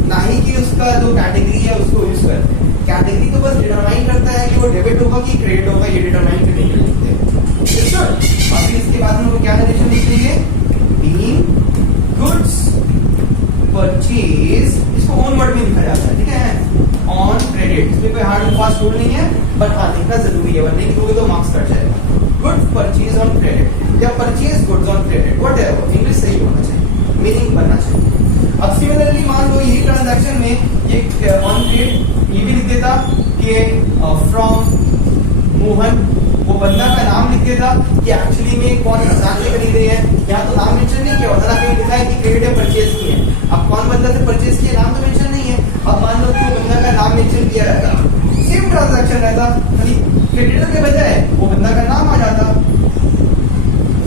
ना ही कि उसका जो कैटेगरी है उसको यूज करते हैं। कैटेगरी तो बस डिटरमाइन करता है कि वो डेबिट होगा कि क्रेडिट होगा, ये डिटरमाइन करने के लिए लिखते हैं। अभी इसके बाद हम लोग क्या नरेशन लिख लेंगे, बीइंग गुड्स परचेज, इसको ऑन वर्ड में लिखा जाता है, ठीक है, ऑन क्रेडिट। इसमें कोई हार्ड एंड फास्ट रूल नहीं है, बट हाँ लिखना जरूरी है, वरना लिखोगे तो मार्क्स कट जाएगा। गुड्स परचेज ऑन क्रेडिट या purchase goods on credit, whatever, English सही होना चाहिए, मीनिंग बनना चाहिए। अब सिमिलरली मान लो यही ट्रांजैक्शन में ये ऑन क्रेडिट ये भी लिख देता कि फ्रॉम मोहन, वो बंदा का नाम लिख देता कि एक्चुअली में कौन इंसान से खरीदे हैं। यहाँ तो नाम मेंशन नहीं किया होता, कहीं लिखा है कि क्रेडिट है परचेज किए हैं। अब कौन बंदा से परचेज किए नाम तो मेंशन नहीं है। अब मान लो कि बंदा का नाम मेंशन किया रहता, सेम ट्रांजैक्शन रहता, क्रेडिटर के बजाय वो बंदा का नाम आ जाता।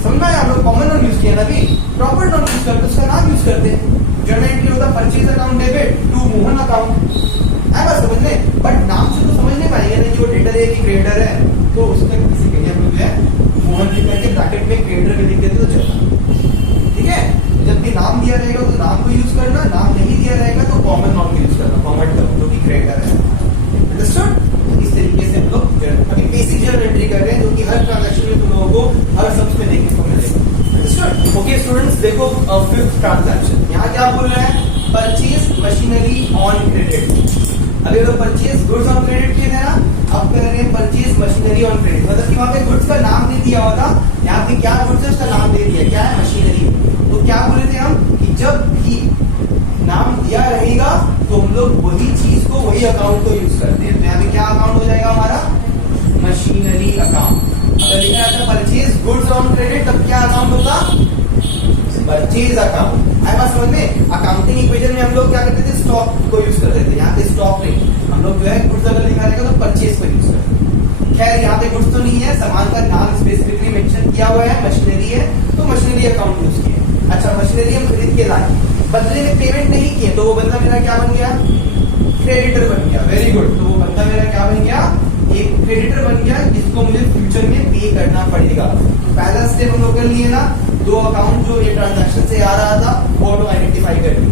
समझा है? आप लोग कॉमन नोन यूज किया ना, अभी प्रॉपर नोन यूज करते उसका नाम यूज करते हैं। जर्नल एंट्री होता purchase account debit to Mohan account, है बस समझने, बट नाम से तो समझ नहीं पाएंगे ना कि वो डेटर है कि क्रेडिटर है, तो उसका किसी के लिए हम लोग जो है मोहन लिख करके ब्रैकेट में क्रेडिटर में लिख देते तो चलता, ठीक है। जब भी नाम दिया रहेगा तो नाम को यूज करना, नाम नहीं दिया रहेगा तो कॉमन नाउन यूज करना, कॉमन टर्म जो कि क्रेडिटर है। अंडरस्टूड। इस तरीके से हम लोग अभी बेसिक जर्नल एंट्री कर रहे हैं, जो कि हर ट्रांजैक्शन में तुम लोगों को हर शब्द में देखने को मिलेगा। ओके स्टूडेंट्स, देखो फिफ्थ ट्रांजैक्शन यहाँ क्या बोल रहा है, परचेज मशीनरी ऑन क्रेडिट। अभी लोग परचेज गुड्स ऑन क्रेडिट किए थे ना, अब कर रहे हैं परचेज मशीनरी ऑन क्रेडिट। मतलब कि वहां पे गुड्स का नाम नहीं दिया हुआ था, यहाँ पे क्या गुड्स है उसका नाम दे दिया, क्या है मशीनरी। तो क्या बोले थे हम कि जब भी नाम दिया रहेगा तो हम लोग वही चीज को वही अकाउंट को यूज करते हैं। तो यहाँ पे क्या अकाउंट हो जाएगा हमारा, मशीनरी अकाउंट। अगर लिखा जाता परचेज गुड्स ऑन क्रेडिट तब क्या अकाउंट होता, परचेज अकाउंट। आई बात समझ में? अकाउंटिंग इक्वेशन में हम लोग क्या करते थे, स्टॉक को यूज करते थे। यहाँ पे स्टॉक नहीं, हम लोग जो है गुड्स अगर लिखा रहेगा तो परचेज को यूज करते हैं। खैर यहाँ पे गुड्स तो नहीं है, सामान का नाम स्पेसिफिकली मेंशन किया हुआ है, मशीनरी है तो मशीनरी अकाउंट यूज किया। अच्छा मशीनरी हम खरीद के लाए, बदले में पेमेंट नहीं किए, तो वो बंदा मेरा क्या बन गया, क्रेडिटर बन गया। Very good. तो वो बंदा मेरा क्या बन गया, एक क्रेडिटर बन गया जिसको मुझे फ्यूचर में पे करना पड़ेगा। तो पहला स्टेप हम लोग कर लिए ना, दो अकाउंट जो ये ट्रांजैक्शन से आ रहा था वो तो आइडेंटिफाई कर ली।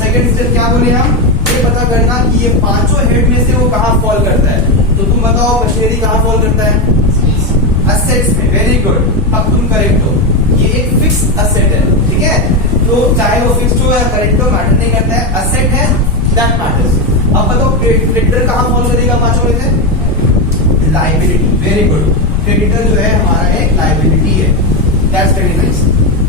सेकंड स्टेप क्या बोले हम, ये पता करना कि ये पांचों हेड में से वो कहाँ फॉल करता है। तो तुम बताओ मशीनरी कहाँ फॉल करता है, असेट्स में। वेरी गुड, अब तुम करेक्ट हो, ये एक फिक्स असेट है, ठीक है। तो चाहे वो फिक्स्ड हो या करेक्ट हो मैटर नहीं करता है, असेट है दैट मैटर्स। अब बताओ क्रेडिटर कहाँ फॉल करेगा पांचों में से, लाइबिलिटी। वेरी गुड, क्रेडिटर जो है हमारा एक लाइबिलिटी है, that's very nice.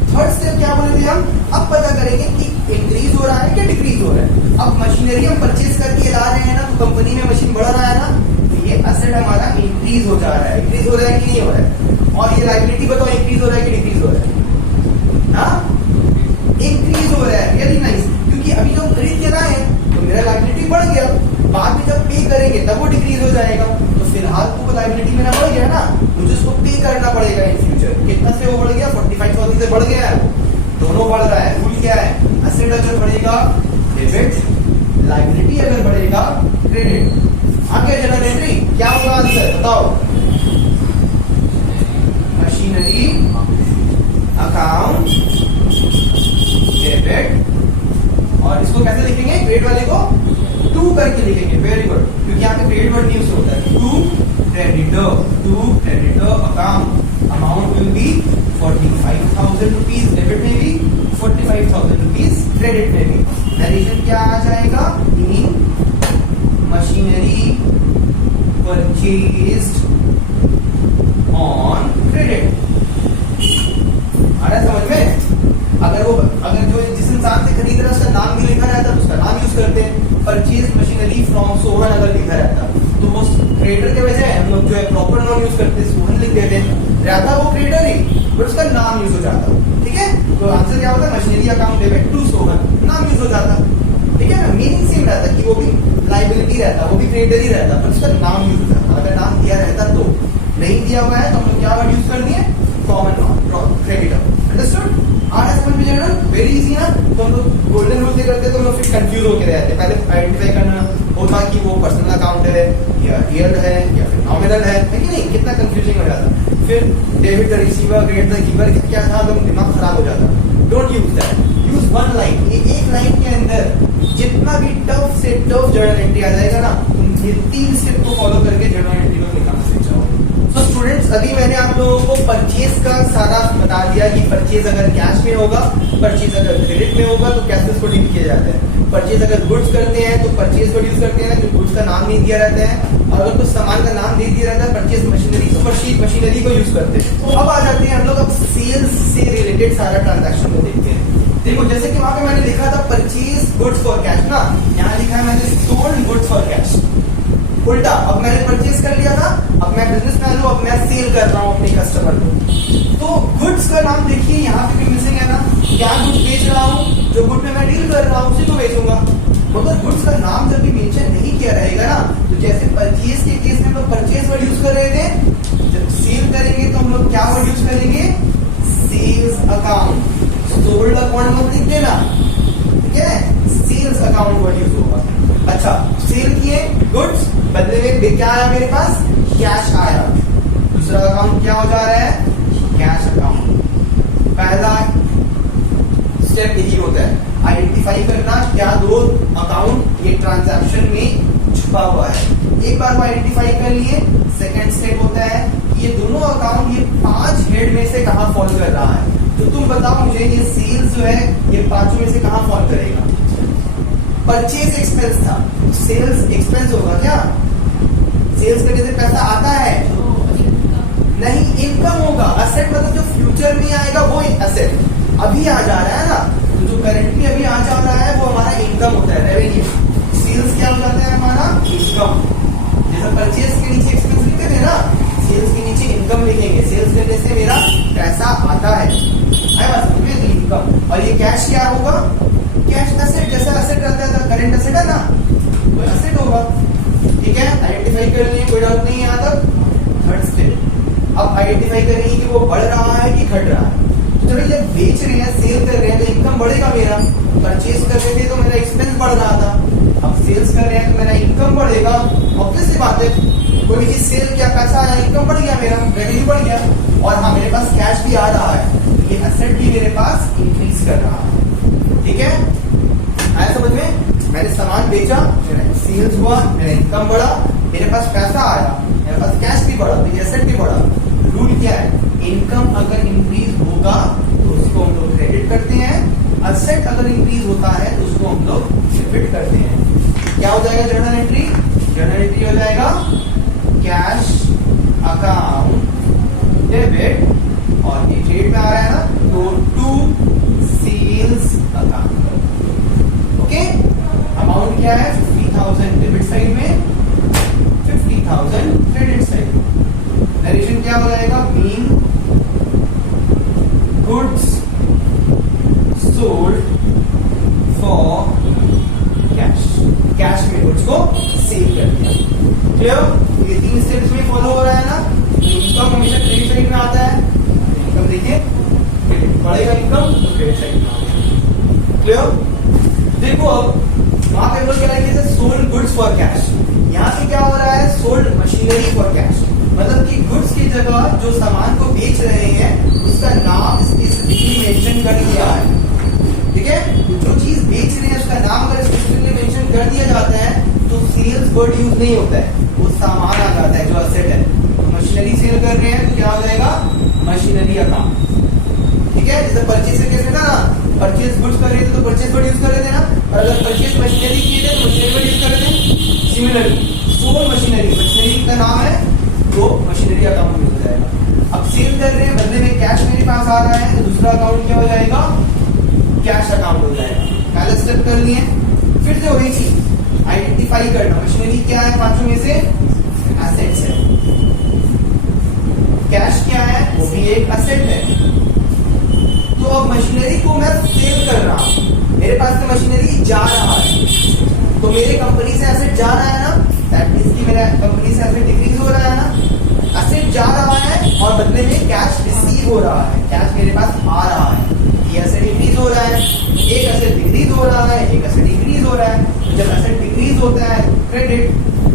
Third step क्या बोले थे हम, अब पता करेंगे कि इंक्रीज हो रहा है कि डिक्रीज हो रहा है। अब मशीनरी हम परचेज करके ला रहे हैं ना, तो कंपनी में मशीन बढ़ रहा है ना, तो ये असेट हमारा इंक्रीज हो जा रहा है। इंक्रीज हो रहा है कि नहीं हो रहा है, और ये लाइबिलिटी बताओ इंक्रीज हो रहा है कि डिक्रीज हो रहा है, हाँ इंक्रीज हो रहा है। वेरी नाइस, क्योंकि अभी जब खरीद के लाए तो मेरा लाइबिलिटी बढ़ गया, बाद में जब पे करेंगे तब वो डिक्रीज हो जाएगा। तो फिलहाल तो लाइबिलिटी मेरा बढ़ गया ना, मुझे उसको पे करना पड़ेगा इन फ्यूचर। कितना से वो बढ़ गया, 45,000 से बढ़ गया है, दोनों बढ़ रहा है। रूल क्या है, असेट अगर बढ़ेगा डेबिट, लाइबिलिटी अगर बढ़ेगा क्रेडिट। आगे जनरल एंट्री क्या होगा आंसर बताओ, मशीनरी अकाउंट डेबिट, और इसको कैसे लिखेंगे, क्रेडिट वाले को टू करके लिखेंगे। वेरी गुड, क्योंकि यहाँ पे क्रेडिट वर्ड यूज होता है। To creditor account, amount will be 45,000 rupees debit में भी, 45,000 रुपीज क्रेडिट में भी। नरेशन क्या आ जाएगा, मशीनरी परचेज्ड ऑन क्रेडिट। आ रहा है समझ में? अगर जो जिस इंसान से खरीद रहा है उसका नाम भी लिखा रहता है तो उसका नाम यूज करते हैं। परचेज मशीनरी फ्रॉम सोहन अगर लिखा रहता तो वो क्रेडिटर के वजह हम लोग जो है प्रॉपर नाम यूज करते, सोहन लिख देते हैं, रहता वो क्रेडिटर ही बट उसका नाम यूज हो जाता। ठीक है, तो आंसर क्या होता है? Machinery account debit to Sohan, नाम यूज हो जाता। ठीक है ना, मीनिंग सेम रहता कि वो भी लाइबिलिटी रहता, वो भी क्रेडिटर ही रहता, पर उसका नाम यूज हो जाता। अगर नाम दिया रहता तो, नहीं दिया हुआ है तो हम लोग क्या वर्ड यूज कर दिए? Common noun, creditor. अंडरस्टूड? आ रहा है समझ में जनरल? वेरी इजी ना। तो हम लोग गोल्डन रूल से करते तो हम लोग फिर कंफ्यूज होके रहते, पहले आइडेंटिफाई करना होता कि वो पर्सनल अकाउंट है या रियल है या फिर नॉमिनल है कि नहीं, कितना कंफ्यूजिंग हो जाता। फिर debit the receiver, credit the giver, क्या था तो दिमाग खराब हो जाता। Don't use that, use one line. ये एक लाइन के अंदर जितना भी टफ से टफ जर्नल एंट्री आ जाएगा ना, तुम ये 3 स्टेप को फॉलो करके जर्नल एंट्री को निकालना सीख जाओगे। तो स्टूडेंट्स, अभी मैंने आप लोगों को परचेज का सारा बता दिया कि परचेज अगर कैश में होगा, परचेज अगर क्रेडिट में होगा तो कैसे उसको डील किया जाता है। परचेज अगर गुड्स करते हैं तो परचेज को यूज करते हैं, जो गुड्स का नाम नहीं दिया रहता है, और अगर कुछ सामान का नाम दे दिया रहता है परचेज मशीनरी, तो परचेज मशीनरी को यूज करते हैं। तो अब आ जाते हैं हम लोग अब सेल्स से रिलेटेड सारा ट्रांजैक्शन को देखते हैं। देखो, जैसे कि वहां पे मैंने लिखा था परचेज गुड्स फॉर कैश ना, यहाँ लिखा है मैंने सोल्ड गुड्स फॉर कैश। उल्टा, अब मैंने परचेज कर लिया था, अब मैं बिजनेसमैन हूं, अब मैं सेल कर रहा हूं अपने कस्टमर को। तो गुड्स का नाम देखिए यहाँ पे भी मिसिंग है ना, क्या गुड्स बेच रहा हूँ, जो गुड में मैं डील कर रहा हूँ उसी को बेचूंगा। मगर गुड्स का नाम जब भी मेंशन नहीं किया रहेगा ना, तो जैसे परचेज के केस में हम लोग परचेज वर्ड यूज कर रहे थे, जब सेल करेंगे तो हम लोग क्या वर्ड यूज करेंगे? Sales account. सोल्ड अकाउंट मत लिख देना, ठीक है? सेल्स अकाउंट वर्ड यूज होगा। अच्छा, सेल किए गुड्स, बदले में क्या आया मेरे पास? कैश आया। दूसरा अकाउंट क्या हो जा रहा है? Cash account. पहला स्टेप यही होता है, आइडेंटिफाई करना क्या दो अकाउंट ये ट्रांजैक्शन में छुपा हुआ है। एक बार वो आइडेंटिफाई कर लिए, सेकंड स्टेप होता है ये दोनों अकाउंट ये 5 हेड में से कहां फॉल कर रहा है। तो तुम बताओ मुझे, ये सेल्स जो है ये 5 में से कहां फॉल करेगा? परचेज एक्सपेंस था, सेल्स एक्सपेंस होगा क्या? सेल्स करने से पैसा आता है नहीं, इनकम होगा। असेट मतलब जो फ्यूचर में आएगा वो असेट, अभी आ जा रहा है ना, तो जो करंटली अभी आ जा रहा है वो हमारा इनकम होता है, रेवेन्यू। सेल्स क्या हो जाता है? हमारा इनकम। जैसे परचेज के नीचे एक्सपेंस लिखते थे ना, सेल्स के नीचे इनकम लिखेंगे। सेल्स करने से मेरा पैसा आता है, इनकम। और ये कैश क्या होगा? कैश असेट, जैसा असेट रहता है करंट असेट है ना, वो असेट होगा। ठीक है, आइडेंटिफाई कर लिए, कोई डाउट नहीं है यहाँ तक। थर्ड स्टेप, अब आइडेंटिफाई करेंगे कि वो बढ़ रहा है कि घट रहा है। तो जब ये बेच रहे हैं, सेल कर रहे हैं तो इनकम बढ़ेगा मेरा। परचेज कर रहे थे तो मेरा एक्सपेंस बढ़ रहा था, अब सेल्स कर रहे हैं तो मेरा इनकम बढ़ेगा। ऑब्वियस सी बात है, कोई भी चीज सेल किया, पैसा आया, इनकम बढ़ गया, मेरा रेवेन्यू बढ़ गया। और हाँ, मेरे पास कैश भी आ रहा है, ये असेट भी मेरे पास इंक्रीज कर रहा है। ठीक है, आया समझ में? मैंने सामान बेचा, मेरा सेल्स हुआ, मेरा इनकम बढ़ा, मेरे पास पैसा आया, मेरे पास कैश भी बढ़ा, तो एसेट भी बढ़ा। रूल क्या है? इनकम अगर इंक्रीज होगा तो उसको हम लोग क्रेडिट करते हैं, असेट अगर इंक्रीज होता है तो उसको हम लोग डेबिट करते हैं। क्या हो जाएगा जर्नल एंट्री? जर्नल एंट्री हो जाएगा कैश अकाउंट डेबिट, और ये डेट में आ रहा है ना, तो to sales account. Okay, amount क्या है? 50,000 डेबिट साइड में, 50,000 क्रेडिट साइड में। नरेशन क्या हो जाएगा? Being goods sold for cash, cash में गुड्स को सेल कर दिया। क्लियर? ये 3 स्टेप्स में फॉलो हो रहा है ना। इनकम हमेशा क्रेडिट साइड में आता है, इनकम देखिए बढ़ेगा, इनकम तो क्रेडिट साइड में आता है। क्लियर? देखो अब वहां पे क्या लिखे थे? Sold goods for cash. यहाँ पे क्या हो रहा है? Sold machinery for cash. मतलब कि गुड्स की जगह जो सामान को बेच रहे हैं उसका नाम स्पेसिफिकली मेंशन कर दिया है। ठीक है, जो चीज बेच रहे हैं उसका नाम अगर स्पेसिफिकली मेंशन कर दिया जाता है तो सेल्स वर्ड यूज नहीं होता है, वो सामान आ जाता है जो असेट है। तो मशीनरी सेल कर रहे हैं तो क्या हो जाएगा? Machinery account. ठीक है, जैसे परचेज के केस में था ना, परचेज गुड्स कर रहे थे तो परचेज वर्ड यूज कर रहे थे ना, और अगर परचेज मशीनरी किए थे तो मशीनरी वर्ड यूज कर रहे थे। सिमिलरली सोल्ड मशीनरी, मशीनरी का नाम है तो मशीनरी अकाउंट में हो जाएगा। अब सेल कर रहे हैं, बदले में कैश मेरे पास आ रहा है, तो दूसरा अकाउंट क्या हो जाएगा, कैश अकाउंट हो जाएगा। पहला स्टेप कर लिए, फिर से वही चीज आइडेंटिफाई करना, मशीनरी क्या है, पांचों में से एसेट्स है, कैश क्या है, वो भी एक एसेट है। तो अब मशीनरी को मैं सेल कर रहा हूं, मेरे पास से मशीनरी जा रहा है, तो मेरे कंपनी से एसेट जा रहा है ना, दैट मींस कि मेरा कंपनी से एसेट डिक्रीज हो रहा है ना, एसेट जा रहा है और बदले में कैश रिसीव हो रहा है, कैश मेरे पास आ रहा है, ये एसेट इंक्रीज हो रहा है, एक एसेट डिक्रीज हो रहा है, एक एसेट इंक्रीज हो रहा है। तो जब एसेट डिक्रीज होता है क्रेडिट,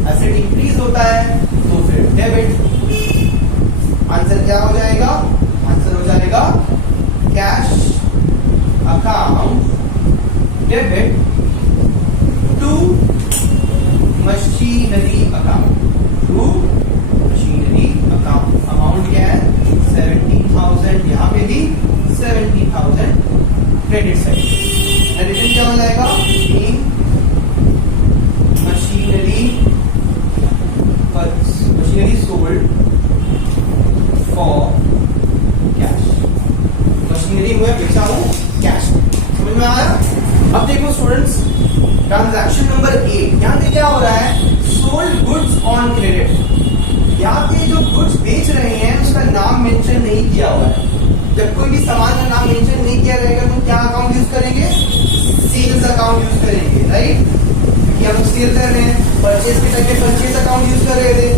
एसेट इंक्रीज होता है तो फिर डेबिट। आंसर क्या हो जाएगा, आंसर हो जाएगा cash account debit to machinery account, to machinery account. Amount क्या है 70,000, यहाँ पे भी 70,000 क्रेडिट साइड। रिटर्न क्या हो जाएगा, machinery sold for cash, machinery में बेचा हूं कैश। समझ में आया? अब देखो स्टूडेंट्स, ट्रांजैक्शन नंबर 8, यहाँ पे क्या हो रहा है, सोल्ड गुड्स ऑन क्रेडिट। यहाँ पे जो गुड्स बेच रहे हैं उसका नाम मेंशन नहीं किया हुआ है। जब कोई भी सामान का नाम मेंशन नहीं किया रहेगा तो क्या अकाउंट यूज करेंगे, सेल्स अकाउंट यूज करेंगे, राइट? क्योंकि हम सेल कर रहे हैं, परचेज के टाइम में परचेज अकाउंट यूज कर रहे थे,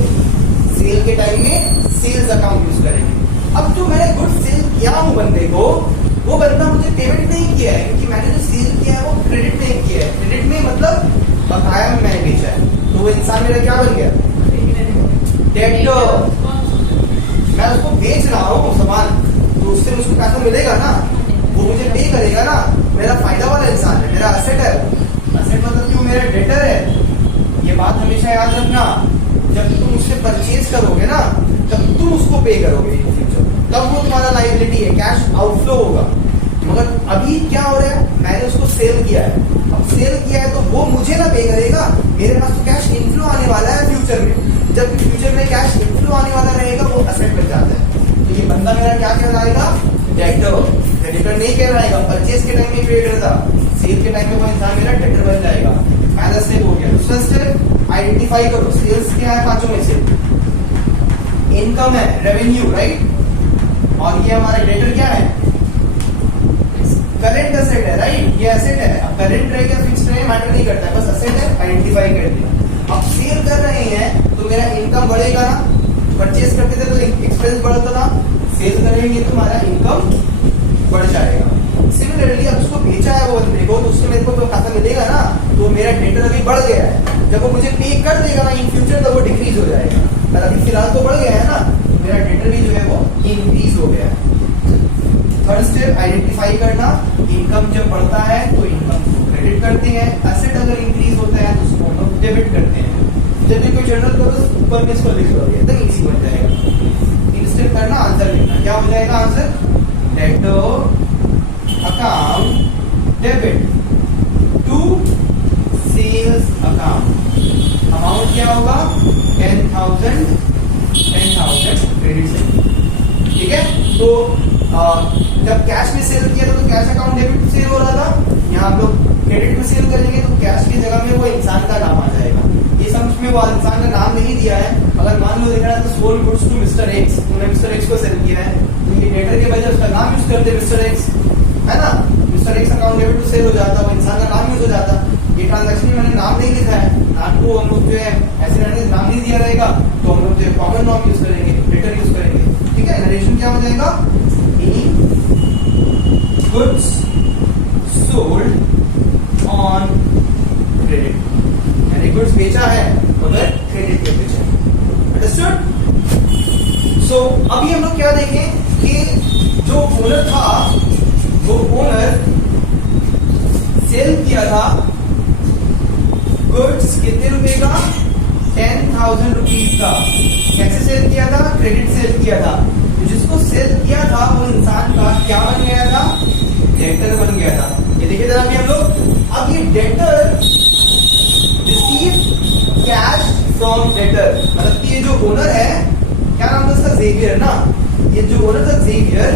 सेल के टाइम में सेल्स अकाउंट यूज करेंगे। अब जो मैंने गुड्स सेल किया हूं बंदे को, वो बंदा मुझे पेमेंट नहीं किया है, क्योंकि मैंने जो सेल किया है वो क्रेडिट नहीं किया है। क्रेडिट में मतलब बकाया में मैंने बेचा है, तो वो इंसान मेरा क्या बन गया, डेब्टर। मैं उसको बेच रहा हूँ सामान, तो उससे मुझको पैसा मिलेगा ना, वो मुझे पे करेगा ना, मेरा फायदा वाला इंसान है, मेरा एसेट है। एसेट मतलब कि वो मेरा डेटर है। ये बात हमेशा याद रखना, जब तुम उससे परचेज करोगे ना, तब तुम उसको पे करोगे इन फ्यूचर, तब वो तुम्हारा लायबिलिटी है, कैश आउटफ्लो होगा। मगर अभी क्या हो रहा है, मैंने उसको सेल किया है, अब सेल किया है तो वो मुझे ना पे करेगा, मेरे पास तो कैश इनफ्लो आने वाला है फ्यूचर में। जब फ्यूचर में कैश इनफ्लो आने वाला रहेगा, वो एसेट बन जाता है। तो ये बंदा मेरा क्या कहलाएगा, डेटर। डेटर नहीं कहलाएगा, परचेज के टाइम में क्रेडिटर था, सेल के टाइम में वो इंसान मेरा डेटर बन जाएगा। पहला स्टेप हो गया। दूसरा स्टेप आइडेंटिफाई करो, सेल्स क्या है, पांचों में से इनकम है, रेवेन्यू, राइट? और ये हमारा डेटर क्या है, करेंट एसेट है, राइट? ये एसेट है। अब करेंट रहे क्या फिक्स रहे मैटर नहीं करता है, बस एसेट है, आइडेंटिफाई कर दिया। अब सेल कर रहे हैं तो मेरा इनकम बढ़ेगा ना, परचेज करते थे तो एक्सपेंस बढ़ता था, सेल करेंगे तो हमारा इनकम बढ़ जाएगा। सिमिलरली अब उसको बेचा है वो बंदे को, तो उससे मेरे को तो पैसा मिलेगा ना, तो मेरा डेटर अभी बढ़ गया है। जब वो मुझे पे कर देगा ना इन फ्यूचर, तो वो डिक्रीज हो जाएगा। पर अभी फिलहाल तो बढ़ गया है ना, तो मेरा डेटर भी जो है वो इंक्रीज हो गया है। थर्ड स्टेप आइडेंटिफाई करना, इनकम जब बढ़ता है तो इनकम को क्रेडिट करते हैं, एसेट अगर इंक्रीज होता है तो उसको हम लोग डेबिट करते हैं। जब भी कोई जनरल पर्पस ऊपर में इसको लिख दोगे एकदम इजी बन जाएगा। तीन स्टेप करना, आंसर लिखना। क्या हो जाएगा answer, debtor account debit to sales account. Amount क्या होगा 10,000 क्रेडिट से, ठीक है? तो जब कैश में सेल किया था तो कैश अकाउंट डेबिट सेल हो रहा था, यहाँ आप लोग क्रेडिट में सेल करेंगे तो कैश की जगह में वो इंसान का नाम आ जाएगा। ये समझ में वो इंसान का नाम नहीं दिया है। अगर मान लो देखा तो sold goods to mister X, तुमने मिस्टर एक्स को सेल किया है, तो ये डेटर के बजाय उसका नाम यूज करते मिस्टर एक्स, है ना? Mister X account debit to sale हो जाता, वो इंसान का नाम यूज हो जाता। ये ट्रांजैक्शन में मैंने नाम नहीं लिखा है, नाम को हम लोग जो है ऐसे रहने नाम नहीं दिया रहेगा, तो हम लोग जो कॉमन नाम यूज करेंगे, डेटर यूज करेंगे, ठीक है? नरेशन क्या हो जाएगा, गुड्स सोल्ड ऑन क्रेडिट, यानी गुड्स बेचा है मगर क्रेडिट पे बेचा है। अंडरस्टूड? सो अभी हम लोग क्या देखें कि जो ओनर था, वो ओनर सेल किया था गुड्स कितने रुपए का, 10,000 रुपीज का। कैसे सेल किया था, क्रेडिट सेल किया था। तो जिसको सेल किया था वो इंसान का क्या बन गया था, डेटर बन गया था। ये देखिए जरा अभी हम लोग, अब ये debtor receive cash from debtor, मतलब कि ये जो ओनर है क्या नाम था उसका, जेवियर ना। ये जो ओनर था जेवियर,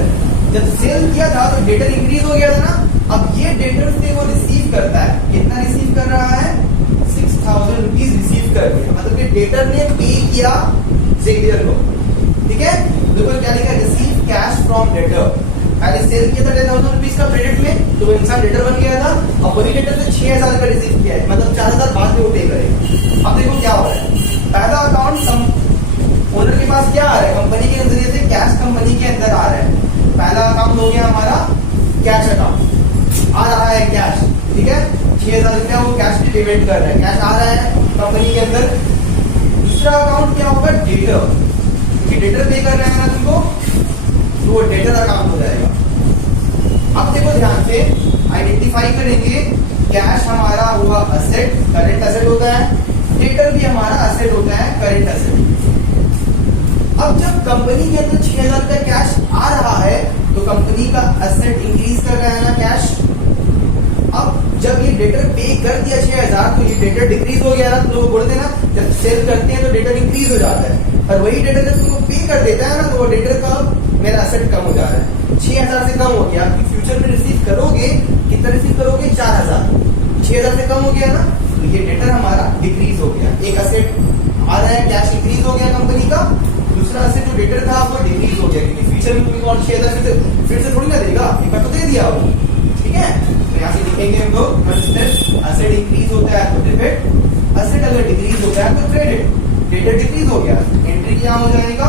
जब सेल किया था तो डेटर इंक्रीज हो गया था ना। अब ये डेटर से वो रिसीव करता है, कितना रिसीव कर रहा है, 6000 रुपीज रिसीव कर दिया, मतलब कि डेटर ने पे किया जेवियर को, ठीक है। देखो क्या लिखा, रिसीव कैश फ्रॉम डेटर। पहले सेल किया था 10,000 रुपीज का क्रेडिट में, तो वो इंसान डेटर बन गया था। अब वही डेटर से 6000 का रिसीव किया है, मतलब 4000 बाद में वो पे करेगा। अब देखो क्या हो रहा है, पहला अकाउंट ओनर के पास क्या आ रहा है, कंपनी के नजरिए से कैश कंपनी के अंदर आ रहा है। पहला अकाउंट हो गया हमारा कैश अकाउंट, आ रहा है कैश, ठीक है, 6000 रुपया वो कैश की पेमेंट कर रहा है, कैश आ रहा है कंपनी के अंदर। दूसरा अकाउंट क्या होगा, डेटर, क्योंकि डेटर पे कर रहे हैं ना तुमको, तो वो डेटर अकाउंट हो जाएगा। अब देखो ध्यान से आइडेंटिफाई करेंगे, कैश हमारा हुआ असेट, करेंट असेट होता है, डेटर भी हमारा असेट होता है, करेंट असेट। अब जब कंपनी के अंदर 6000 का कैश आ रहा है तो कंपनी का असेट इंक्रीज कर रहा है ना, कैश। अब जब ये डेटर पे कर दिया 6000 तो ये डेटर डिक्रीज हो गया ना, तो लोग बोलते हैं ना जब सेल करते हैं तो डेटर इंक्रीज हो जाता है, पर वही डेटर जब तुमको पे कर देता है ना तो वो डेटर का मेरा असेट कम हो जा रहा है, 6000 से कम हो गया। फ्यूचर में रिसीव करोगे, कितना रिसीव करोगे, 4000, 6000 से कम हो गया ना, तो ये डेटर हमारा डिक्रीज हो गया। एक असेट आ रहा है, कैश इंक्रीज हो गया कंपनी का, दूसरा असेट जो डेटर था वो डिक्रीज हो गया, क्योंकि फ्यूचर में तुमको 6000 फिर से थोड़ी ना देगा, एक बार तो दे दिया वो, ठीक है। तो यहाँ से लिखेंगे हम लोग, असेट इंक्रीज होता है तो डेबिट, असेट अगर डिक्रीज होता है तो क्रेडिट। डेटर डिक्रीज हो गया, एंट्री क्या हो जाएगा,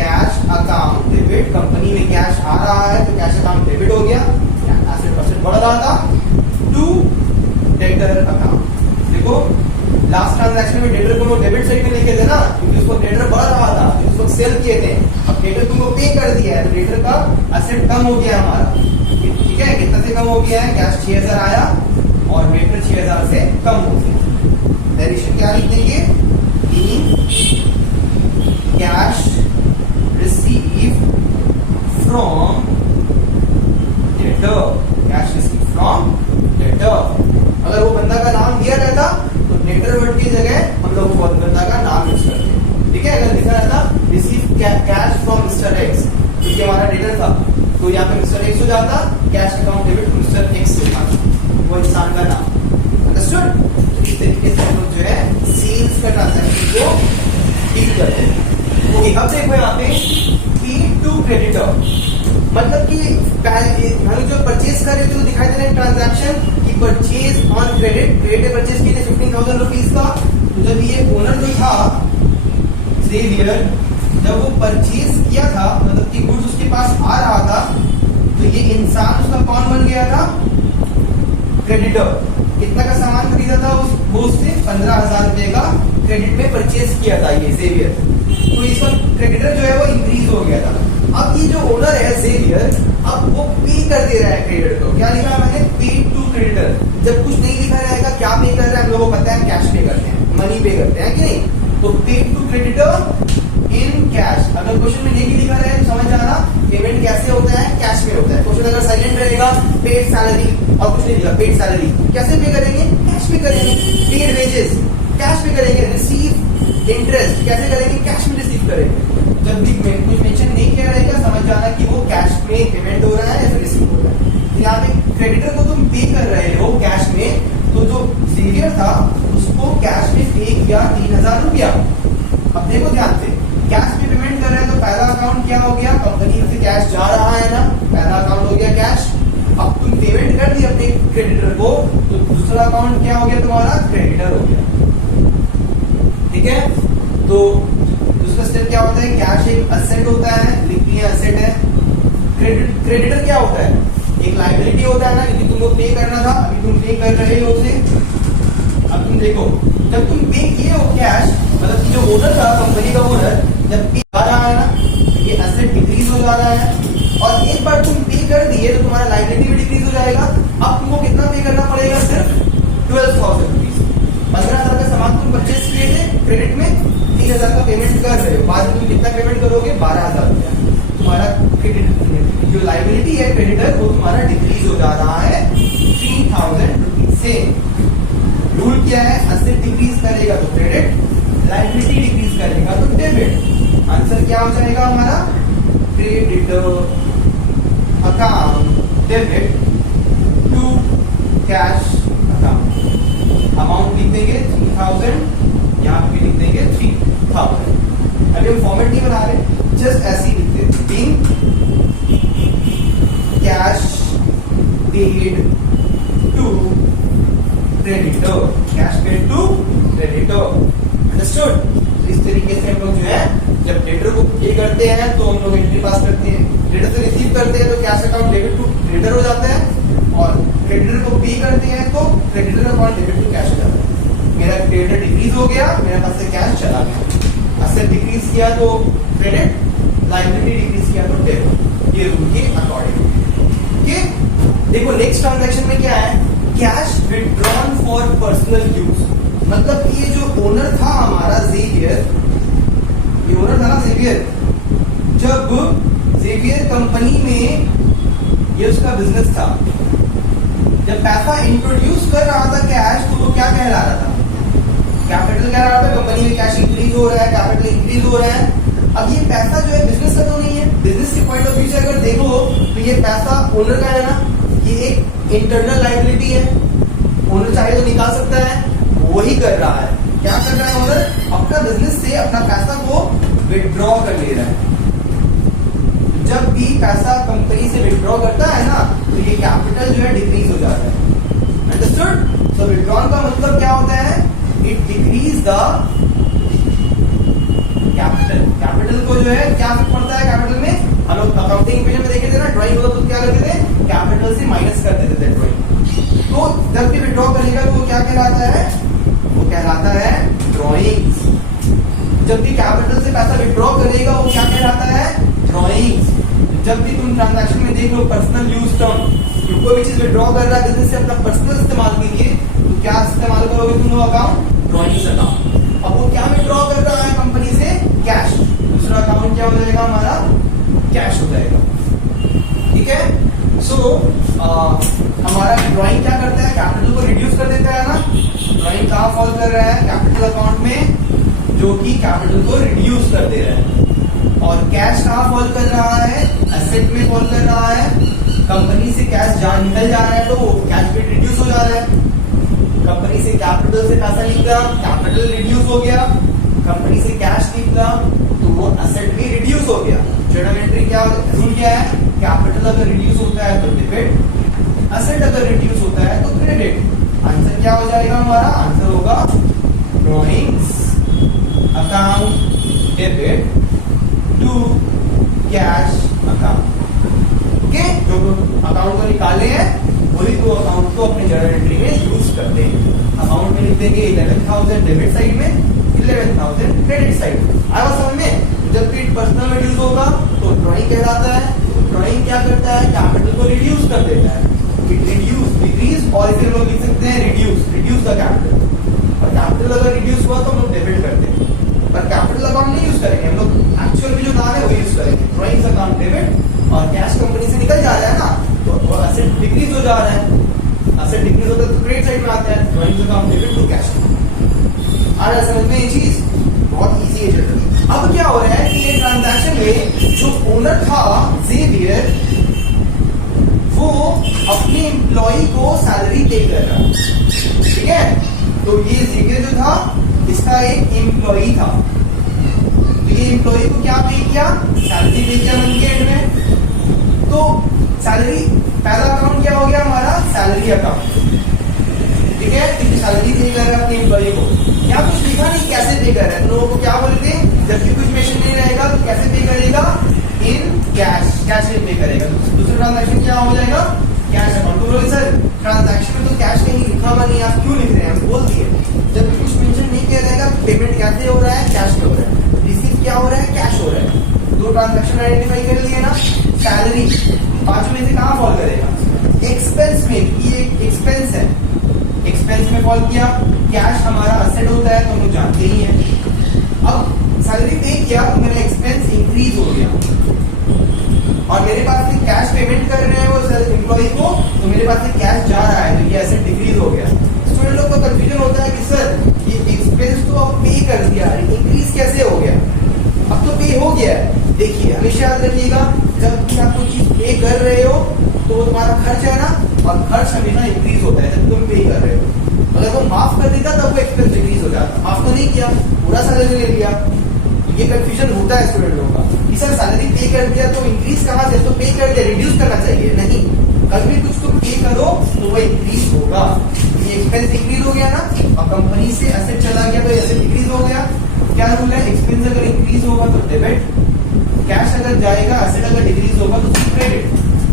कैश अकाउंट डेबिट, कंपनी में कैश आ रहा है तो कैश अकाउंट डेबिट हो गया, एसेट बढ़ रहा था, टू डेटर अकाउंट। देखो लास्ट ट्रांजैक्शन में डेटर को लोग डेबिट साइड में लेके थे ना, क्योंकि उसको डेटर बढ़ रहा था, उसको सेल किए थे। अब डेटर तुमको पे कर दिया है तो डेटर का असेट कम हो गया हमारा, ठीक है। कितना से कम हो गया है, कैश 6000 आया और डेटर 6000 से कम हो गया। डेरिवेशन क्या लिख देंगे, cash receive from debtor, cash receive from debtor. अगर वो बंदा का नाम दिया रहता तो डेटर वर्ड की जगह हम लोग वो बंदा का नाम यूज करते हैं, ठीक है। अगर लिखा रहता receive cash from mister x, क्योंकि हमारा डेटर था, तो यहाँ पे मिस्टर एक्स हो जाता, cash account debit mister x से वो इंसान का नाम, अंडरस्टूड। इस तरीके से हम लोग जो है सेल्स का ट्रांजैक्शन को डील करते हैं। ओके, अब देखो यहाँ पे पे टू क्रेडिटर, मतलब कि पहले हम जो परचेज कर रहे थे तो दिखाई दे रहा है ट्रांजैक्शन की purchase on credit, credit purchase किए थे 15,000 रुपीज का। तो जब ये ओनर जो था जेवियर, जब वो परचेज किया था, मतलब कि गुड्स उसके पास आ रहा था, तो ये इंसान उसका कौन बन गया था, क्रेडिटर। कितना का सामान खरीदा था वो उससे 15,000 रुपए का क्रेडिट में परचेज किया था ये जेवियर, तो इसका क्रेडिटर जो है वो इंक्रीज हो गया था। अब ये जो ओनर है जेवियर, अब वो पे कर दे रहा है क्रेडिटर को, क्या लिखा है मैंने, पे टू क्रेडिटर। जब कुछ नहीं लिखा रहेगा क्या पे कर रहा है, हम लोगों को पता है कैश पे करते हैं, मनी पे करते हैं कि नहीं, तो पे टू क्रेडिटर इन कैश। अगर क्वेश्चन में नहीं लिखा रहे तो समझ जाना पेमेंट कैसे होता है, कैश में होता है। क्वेश्चन अगर साइलेंट रहेगा, पेड सैलरी और कुछ नहीं लिखा, पेड सैलरी कैसे पे करेंगे, कैश पे करेंगे। पेड वेजेस कैश पे करेंगे, रिसीव इंटरेस्ट कैसे करेंगे, कैश में रिसीव करेंगे। जब भी कुछ मेंशन नहीं किया रहेगा समझ जाना कि वो कैश में पेमेंट हो रहा है या फिर रिसीव हो रहा है। तो यहाँ पे क्रेडिटर को तुम पे कर रहे हो कैश में, तो जो जेवियर था उसको कैश में पे किया 3000 रुपया। अब देखो ध्यान से, कैश में पेमेंट कर रहे हैं तो पहला अकाउंट क्या हो गया, कंपनी से कैश जा रहा है ना, पहला अकाउंट हो गया कैश। अब तुम पेमेंट कर दी अपने क्रेडिटर को, तो दूसरा अकाउंट क्या हो गया तुम्हारा, क्रेडिटर हो गया, ठीक है। तो दूसरा स्टेप क्या होता है, कैश एक असेट होता है, लिख लिया असेट है। क्रेडिटर क्या होता है, एक लायबिलिटी होता है ना, क्योंकि तुमको पे करना था, अभी तुम पे कर रहे हो उसे। अब तुम देखो, जब तुम पे किए हो कैश, मतलब कि जो ओनर था, कंपनी का ओनर, जब पे आ रहा है ना, ये असेट डिक्रीज हो जा रहा है, और एक बार तुम पे कर दिए तो तुम्हारा लायबिलिटी भी डिक्रीज हो जाएगा। अब तुमको कितना पे करना पड़ेगा, सिर्फ 12,000 रुपीज। 15,000 का सामान तुम परचेज किए थे क्रेडिट में, 3,000 का पेमेंट कर रहे हो, बाद में तुम कितना पेमेंट करोगे, 12,000 रुपया। तुम्हारा क्रेडिट जो लायबिलिटी है क्रेडिटर, वो तुम्हारा डिक्रीज हो जा रहा है 3,000 रुपीज से। रूल क्या है, असेट डिक्रीज करेगा तो क्रेडिट, लायबिलिटी डिक्रीज करेगा तो डेबिट। आंसर क्या हो जाएगा हमारा, creditor account debit to cash account. Amount लिख देंगे 3000, यहाँ पे भी लिख देंगे 3000। अभी हम फॉर्मेट नहीं बना रहे, जस्ट ऐसे ही लिखते हैं, being cash paid to creditor, cash paid to creditor. Understood. इस तरीके से हम लोग जो है जब डेटर को पे करते हैं तो हम लोग एंट्री पास करते हैं, डेटर से रिसीव करते हैं तो cash account debit to creditor हो जाता है, और क्रेडिटर को पे करते हैं तो creditor account debit to cash हो जाता है। मेरा क्रेडिटर डिक्रीज हो गया, मेरे पास से कैश चला गया। असेट डिक्रीज किया तो क्रेडिट, लायबिलिटी डिक्रीज किया तो डेबिट, ये रूल के अकॉर्डिंग। ओके, देखो नेक्स्ट ट्रांजैक्शन में क्या है, cash withdrawn for personal use. मतलब ये जो ओनर था हमारा जेवियर, ये ओनर था ना जेवियर, जब जेवियर कंपनी में ये उसका बिजनेस था, जब पैसा इंट्रोड्यूस कर रहा था कैश, तो वो क्या कहला रहा था, कैपिटल कह रहा था, कंपनी में कैश इंक्रीज हो रहा है, कैपिटल इंक्रीज हो रहा है। अब ये पैसा जो है बिजनेस का तो नहीं है, बिजनेस के पॉइंट ऑफ व्यू से अगर देखो तो ये पैसा ओनर का है ना, ये एक इंटरनल लायबिलिटी है, ओनर चाहे तो निकाल सकता है, वही कर रहा है। क्या कर रहा है ओनर, अपना बिजनेस से अपना पैसा को विथड्रॉ कर ले रहा है। जब भी पैसा कंपनी से विथड्रॉ करता है ना, तो ये कैपिटल जो है डिक्रीज हो जाता है। अंडरस्टूड। सो विथड्रॉन का मतलब क्या होता है, it decrease the capital. Capital को जो है क्या पड़ता है, कैपिटल में हम लोग अकाउंटिंग इक्वेशन में देखे थे ना, ड्राइंग होता तो क्या करते थे, कैपिटल से माइनस कर देते थे ड्राइंग। तो जब भी विथड्रॉ करेगा तो वो क्या कहलाता है, वो कहलाता है ड्रॉइंग्स। जब भी कैपिटल से पैसा विथड्रॉ करेगा वो क्या कहलाता है, ड्रॉइंग्स। जब भी तुम ट्रांजैक्शन में देख लो पर्सनल यूज टर्म, कोई भी चीज विथड्रॉ कर रहा है बिजनेस से अपना पर्सनल इस्तेमाल के लिए, तो क्या इस्तेमाल करोगे तुम लोग, अकाउंट ड्रॉइंग्स अकाउंट। अब वो क्या विथड्रॉ कर रहा है कंपनी से, कैश, दूसरा अकाउंट क्या हो जाएगा हमारा, कैश हो जाएगा। ठीक है। सो हमारा ड्रॉइंग क्या करता है, कैपिटल को रिड्यूस कर देता है ना। ड्रॉइंग कहाँ फॉल कर रहा है, कैपिटल अकाउंट में, जो कि कैपिटल को रिड्यूस कर दे रहा है। और कैश कहाँ फॉल कर रहा है, एसेट में फॉल कर रहा है। कंपनी से कैश निकल जा रहा है तो कैश भी रिड्यूस हो जा रहा है। कंपनी से कैपिटल से पैसा निकला, कैपिटल रिड्यूस हो गया। कंपनी से कैश निकला तो वो एसेट भी रिड्यूस हो गया। ज्योमेट्री क्या रूल क्या है, कैपिटल अगर रिड्यूस होता है तो डेबिट, एसेट अगर रिड्यूस होता है तो क्रेडिट। आंसर क्या हो जाएगा हमारा, आंसर होगा drawings account debit to cash account. Okay, जो अकाउंट को निकाले हैं वही तो अकाउंट को अपने जर्नल एंट्री में यूज करते हैं। अकाउंट में लिख देंगे 11,000 डेबिट साइड में, 11,000 क्रेडिट साइड। आया समझ में। जब भी पर्सनल में यूज होगा तो ड्राइंग कहलाता है। ड्राइंग क्या करता है, कैपिटल को रिड्यूस कर देता है। इट रिड्यूस, डिक्रीज, और इसे हम लोग लिख सकते हैं रिड्यूस द कैपिटल। और कैपिटल अगर रिड्यूस हुआ तो हम लोग डेबिट करते हैं, पर कैपिटल अकाउंट नहीं यूज करेंगे हम लोग, एक्चुअल में जो नाम है वो यूज करेंगे। ड्राइंग्स अकाउंट डेबिट, और कैश कंपनी से निकल जा रहा है ना, तो एसेट डिक्रीज हो जा रहा है। एसेट डिक्रीज होता है तो क्रेडिट साइड में आता है, drawings account debit to cash. आ रहा है समझ में ये चीज, बहुत इजी है जनरली। अब क्या हो रहा है कि ये ट्रांजैक्शन में जो ओनर था जेवियर, वो अपने एम्प्लॉय को सैलरी पे कर रहा है। ठीक है, तो ये जेवियर जो था इसका एक एम्प्लॉय था, तो ये एम्प्लॉय को क्या पे किया, सैलरी पे किया मंथ के एंड में। तो सैलरी, पहला अकाउंट क्या हो गया हमारा, सैलरी अकाउंट। ठीक है, क्योंकि सैलरी पे कर रहा है अपने एम्प्लॉय को। क्या कुछ लिखा नहीं कैसे पे कर रहा है, तो लोगों को क्या बोलते हैं, जबकि कुछ मेंशन नहीं रहेगा तो कैसे पे करेगा, इन कैश, कैश में पे करेगा। दूसरा ट्रांजैक्शन क्या हो जाएगा, कैश अकाउंट। तो बोले सर ट्रांजैक्शन में तो कैश कहीं लिखा हुआ नहीं, आप क्यों लिख रहे हैं, हम बोल दिए जब कुछ मेंशन नहीं किया रहेगा पेमेंट कैसे हो रहा है, कैश में हो रहा है, रिसीव क्या हो रहा है, कैश हो रहा है। दो ट्रांजैक्शन आइडेंटिफाई कर लिए ना। सैलरी पांचों में से कहाँ फॉल करेगा, एक्सपेंस में, ये एक एक्सपेंस है, एक्सपेंस में फॉल किया। कैश हमारा असेट होता है तो हम लोग जानते ही हैं। अब सैलरी पे किया तो मेरा एक्सपेंस इंक्रीज हो गया, और मेरे पास से कैश पेमेंट कर रहे हैं वो एम्प्लॉय को, तो मेरे पास से कैश जा रहा है, तो ये एसेट डिक्रीज हो गया। स्टूडेंट लोग को कंफ्यूजन होता है कि सर ये एक्सपेंस तो अब पे कर दिया, इंक्रीज कैसे हो गया। अब तो पे हो गया है। देखिए हमेशा याद रखिएगा, जब भी आप कोई चीज पे कर रहे हो तो वो तुम्हारा खर्च है ना, और खर्च हमेशा इंक्रीज होता है जब तुम पे कर रहे हो। अगर तुम माफ कर देता तब वो एक्सपेंस डिक्रीज हो जाता, माफ तो नहीं किया, पूरा सैलरी ले लिया। ये कंफ्यूजन होता है स्टूडेंट लोगों का कि सर सैलरी पे कर दिया तो इंक्रीज कहाँ से, तो पे कर दिया रिड्यूस करना चाहिए, नहीं, कभी कुछ तुम पे करो तो वो इंक्रीज होगा। ये एक्सपेंस इंक्रीज हो गया ना, और कंपनी से एसेट चला गया तो एसेट इंक्रीज हो गया। क्या रूल है, एक्सपेंस अगर इंक्रीज होगा तो डेबिट, कैश अगर जाएगा, एसेट अगर डिक्रीज होगा तो क्रेडिट।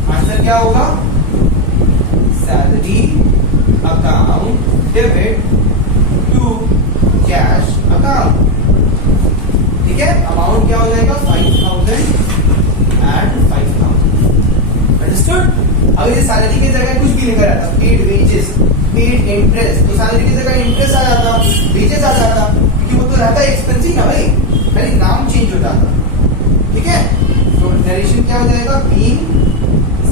आंसर क्या होगा, salary account debit to cash account. ठीक है, अमाउंट क्या हो जाएगा 5000 एंड 5000। अंडरस्टूड। अगर ये सैलरी की जगह कुछ भी लिखा रहता, पेड वेजेस, पेड इंटरेस्ट, तो सैलरी की जगह इंटरेस्ट आ जाता, वेजेस आ जाता, क्योंकि वो तो रहता है एक्सपेंसिव ना भाई, खाली नाम चेंज हो जाता। ठीक है, तो नरेशन क्या हो जाएगा, being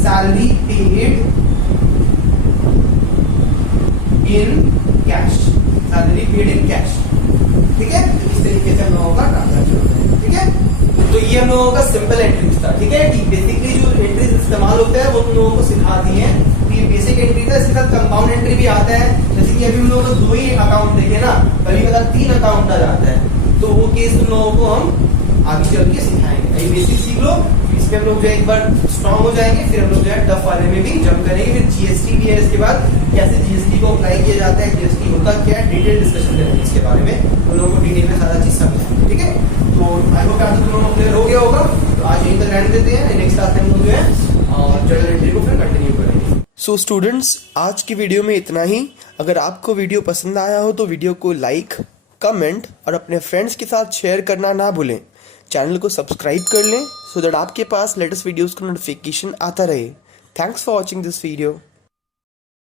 salary paid in cash, salary paid in cash. ठीक है, इस तरीके से हम लोगों का ट्रांजैक्शन होता है। ठीक है, तो ये हम लोगों का सिंपल एंट्रीज था। ठीक है, कि बेसिकली जो एंट्रीज इस्तेमाल होते हैं वो तुम लोगों को सिखा दी है। ये बेसिक एंट्री था, इसके साथ कंपाउंड एंट्री भी आता है। जैसे कि अभी हम लोगों को 2 ही अकाउंट देखे ना, कभी कभी 3 अकाउंट आ जाता है, तो वो केस तुम लोगों को हम आगे चल के सिखाएंगे। ये बेसिक सीख लो, इसमें हम लोग जो एक बार स्ट्रॉन्ग हो जाएंगे, फिर हम लोग जो है टफ वाले में भी जंप करेंगे। फिर जीएसटी भी है, इसके बाद कैसे जीएसटी को अप्लाई किया जाता है, जीएसटी होता क्या है, डिटेल डिस्कशन करेंगे इसके बारे में, उन लोगों को डिटेल में सारा चीज समझाएंगे। ठीक है, तो आई होप आज तुम लोगों को क्लियर हो गया होगा। तो आज यहीं तक रहने देते हैं, नेक्स्ट क्लास में हम लोग जो है और जनरल एंट्री को फिर कंटिन्यू करेंगे। सो स्टूडेंट्स, आज की वीडियो में इतना ही। अगर आपको वीडियो पसंद आया हो तो वीडियो को लाइक, कमेंट और अपने फ्रेंड्स के साथ शेयर करना ना भूलें। चैनल को सब्सक्राइब कर लें सो दैट आपके पास लेटेस्ट वीडियोस का नोटिफिकेशन आता रहे। Thanks for watching this video.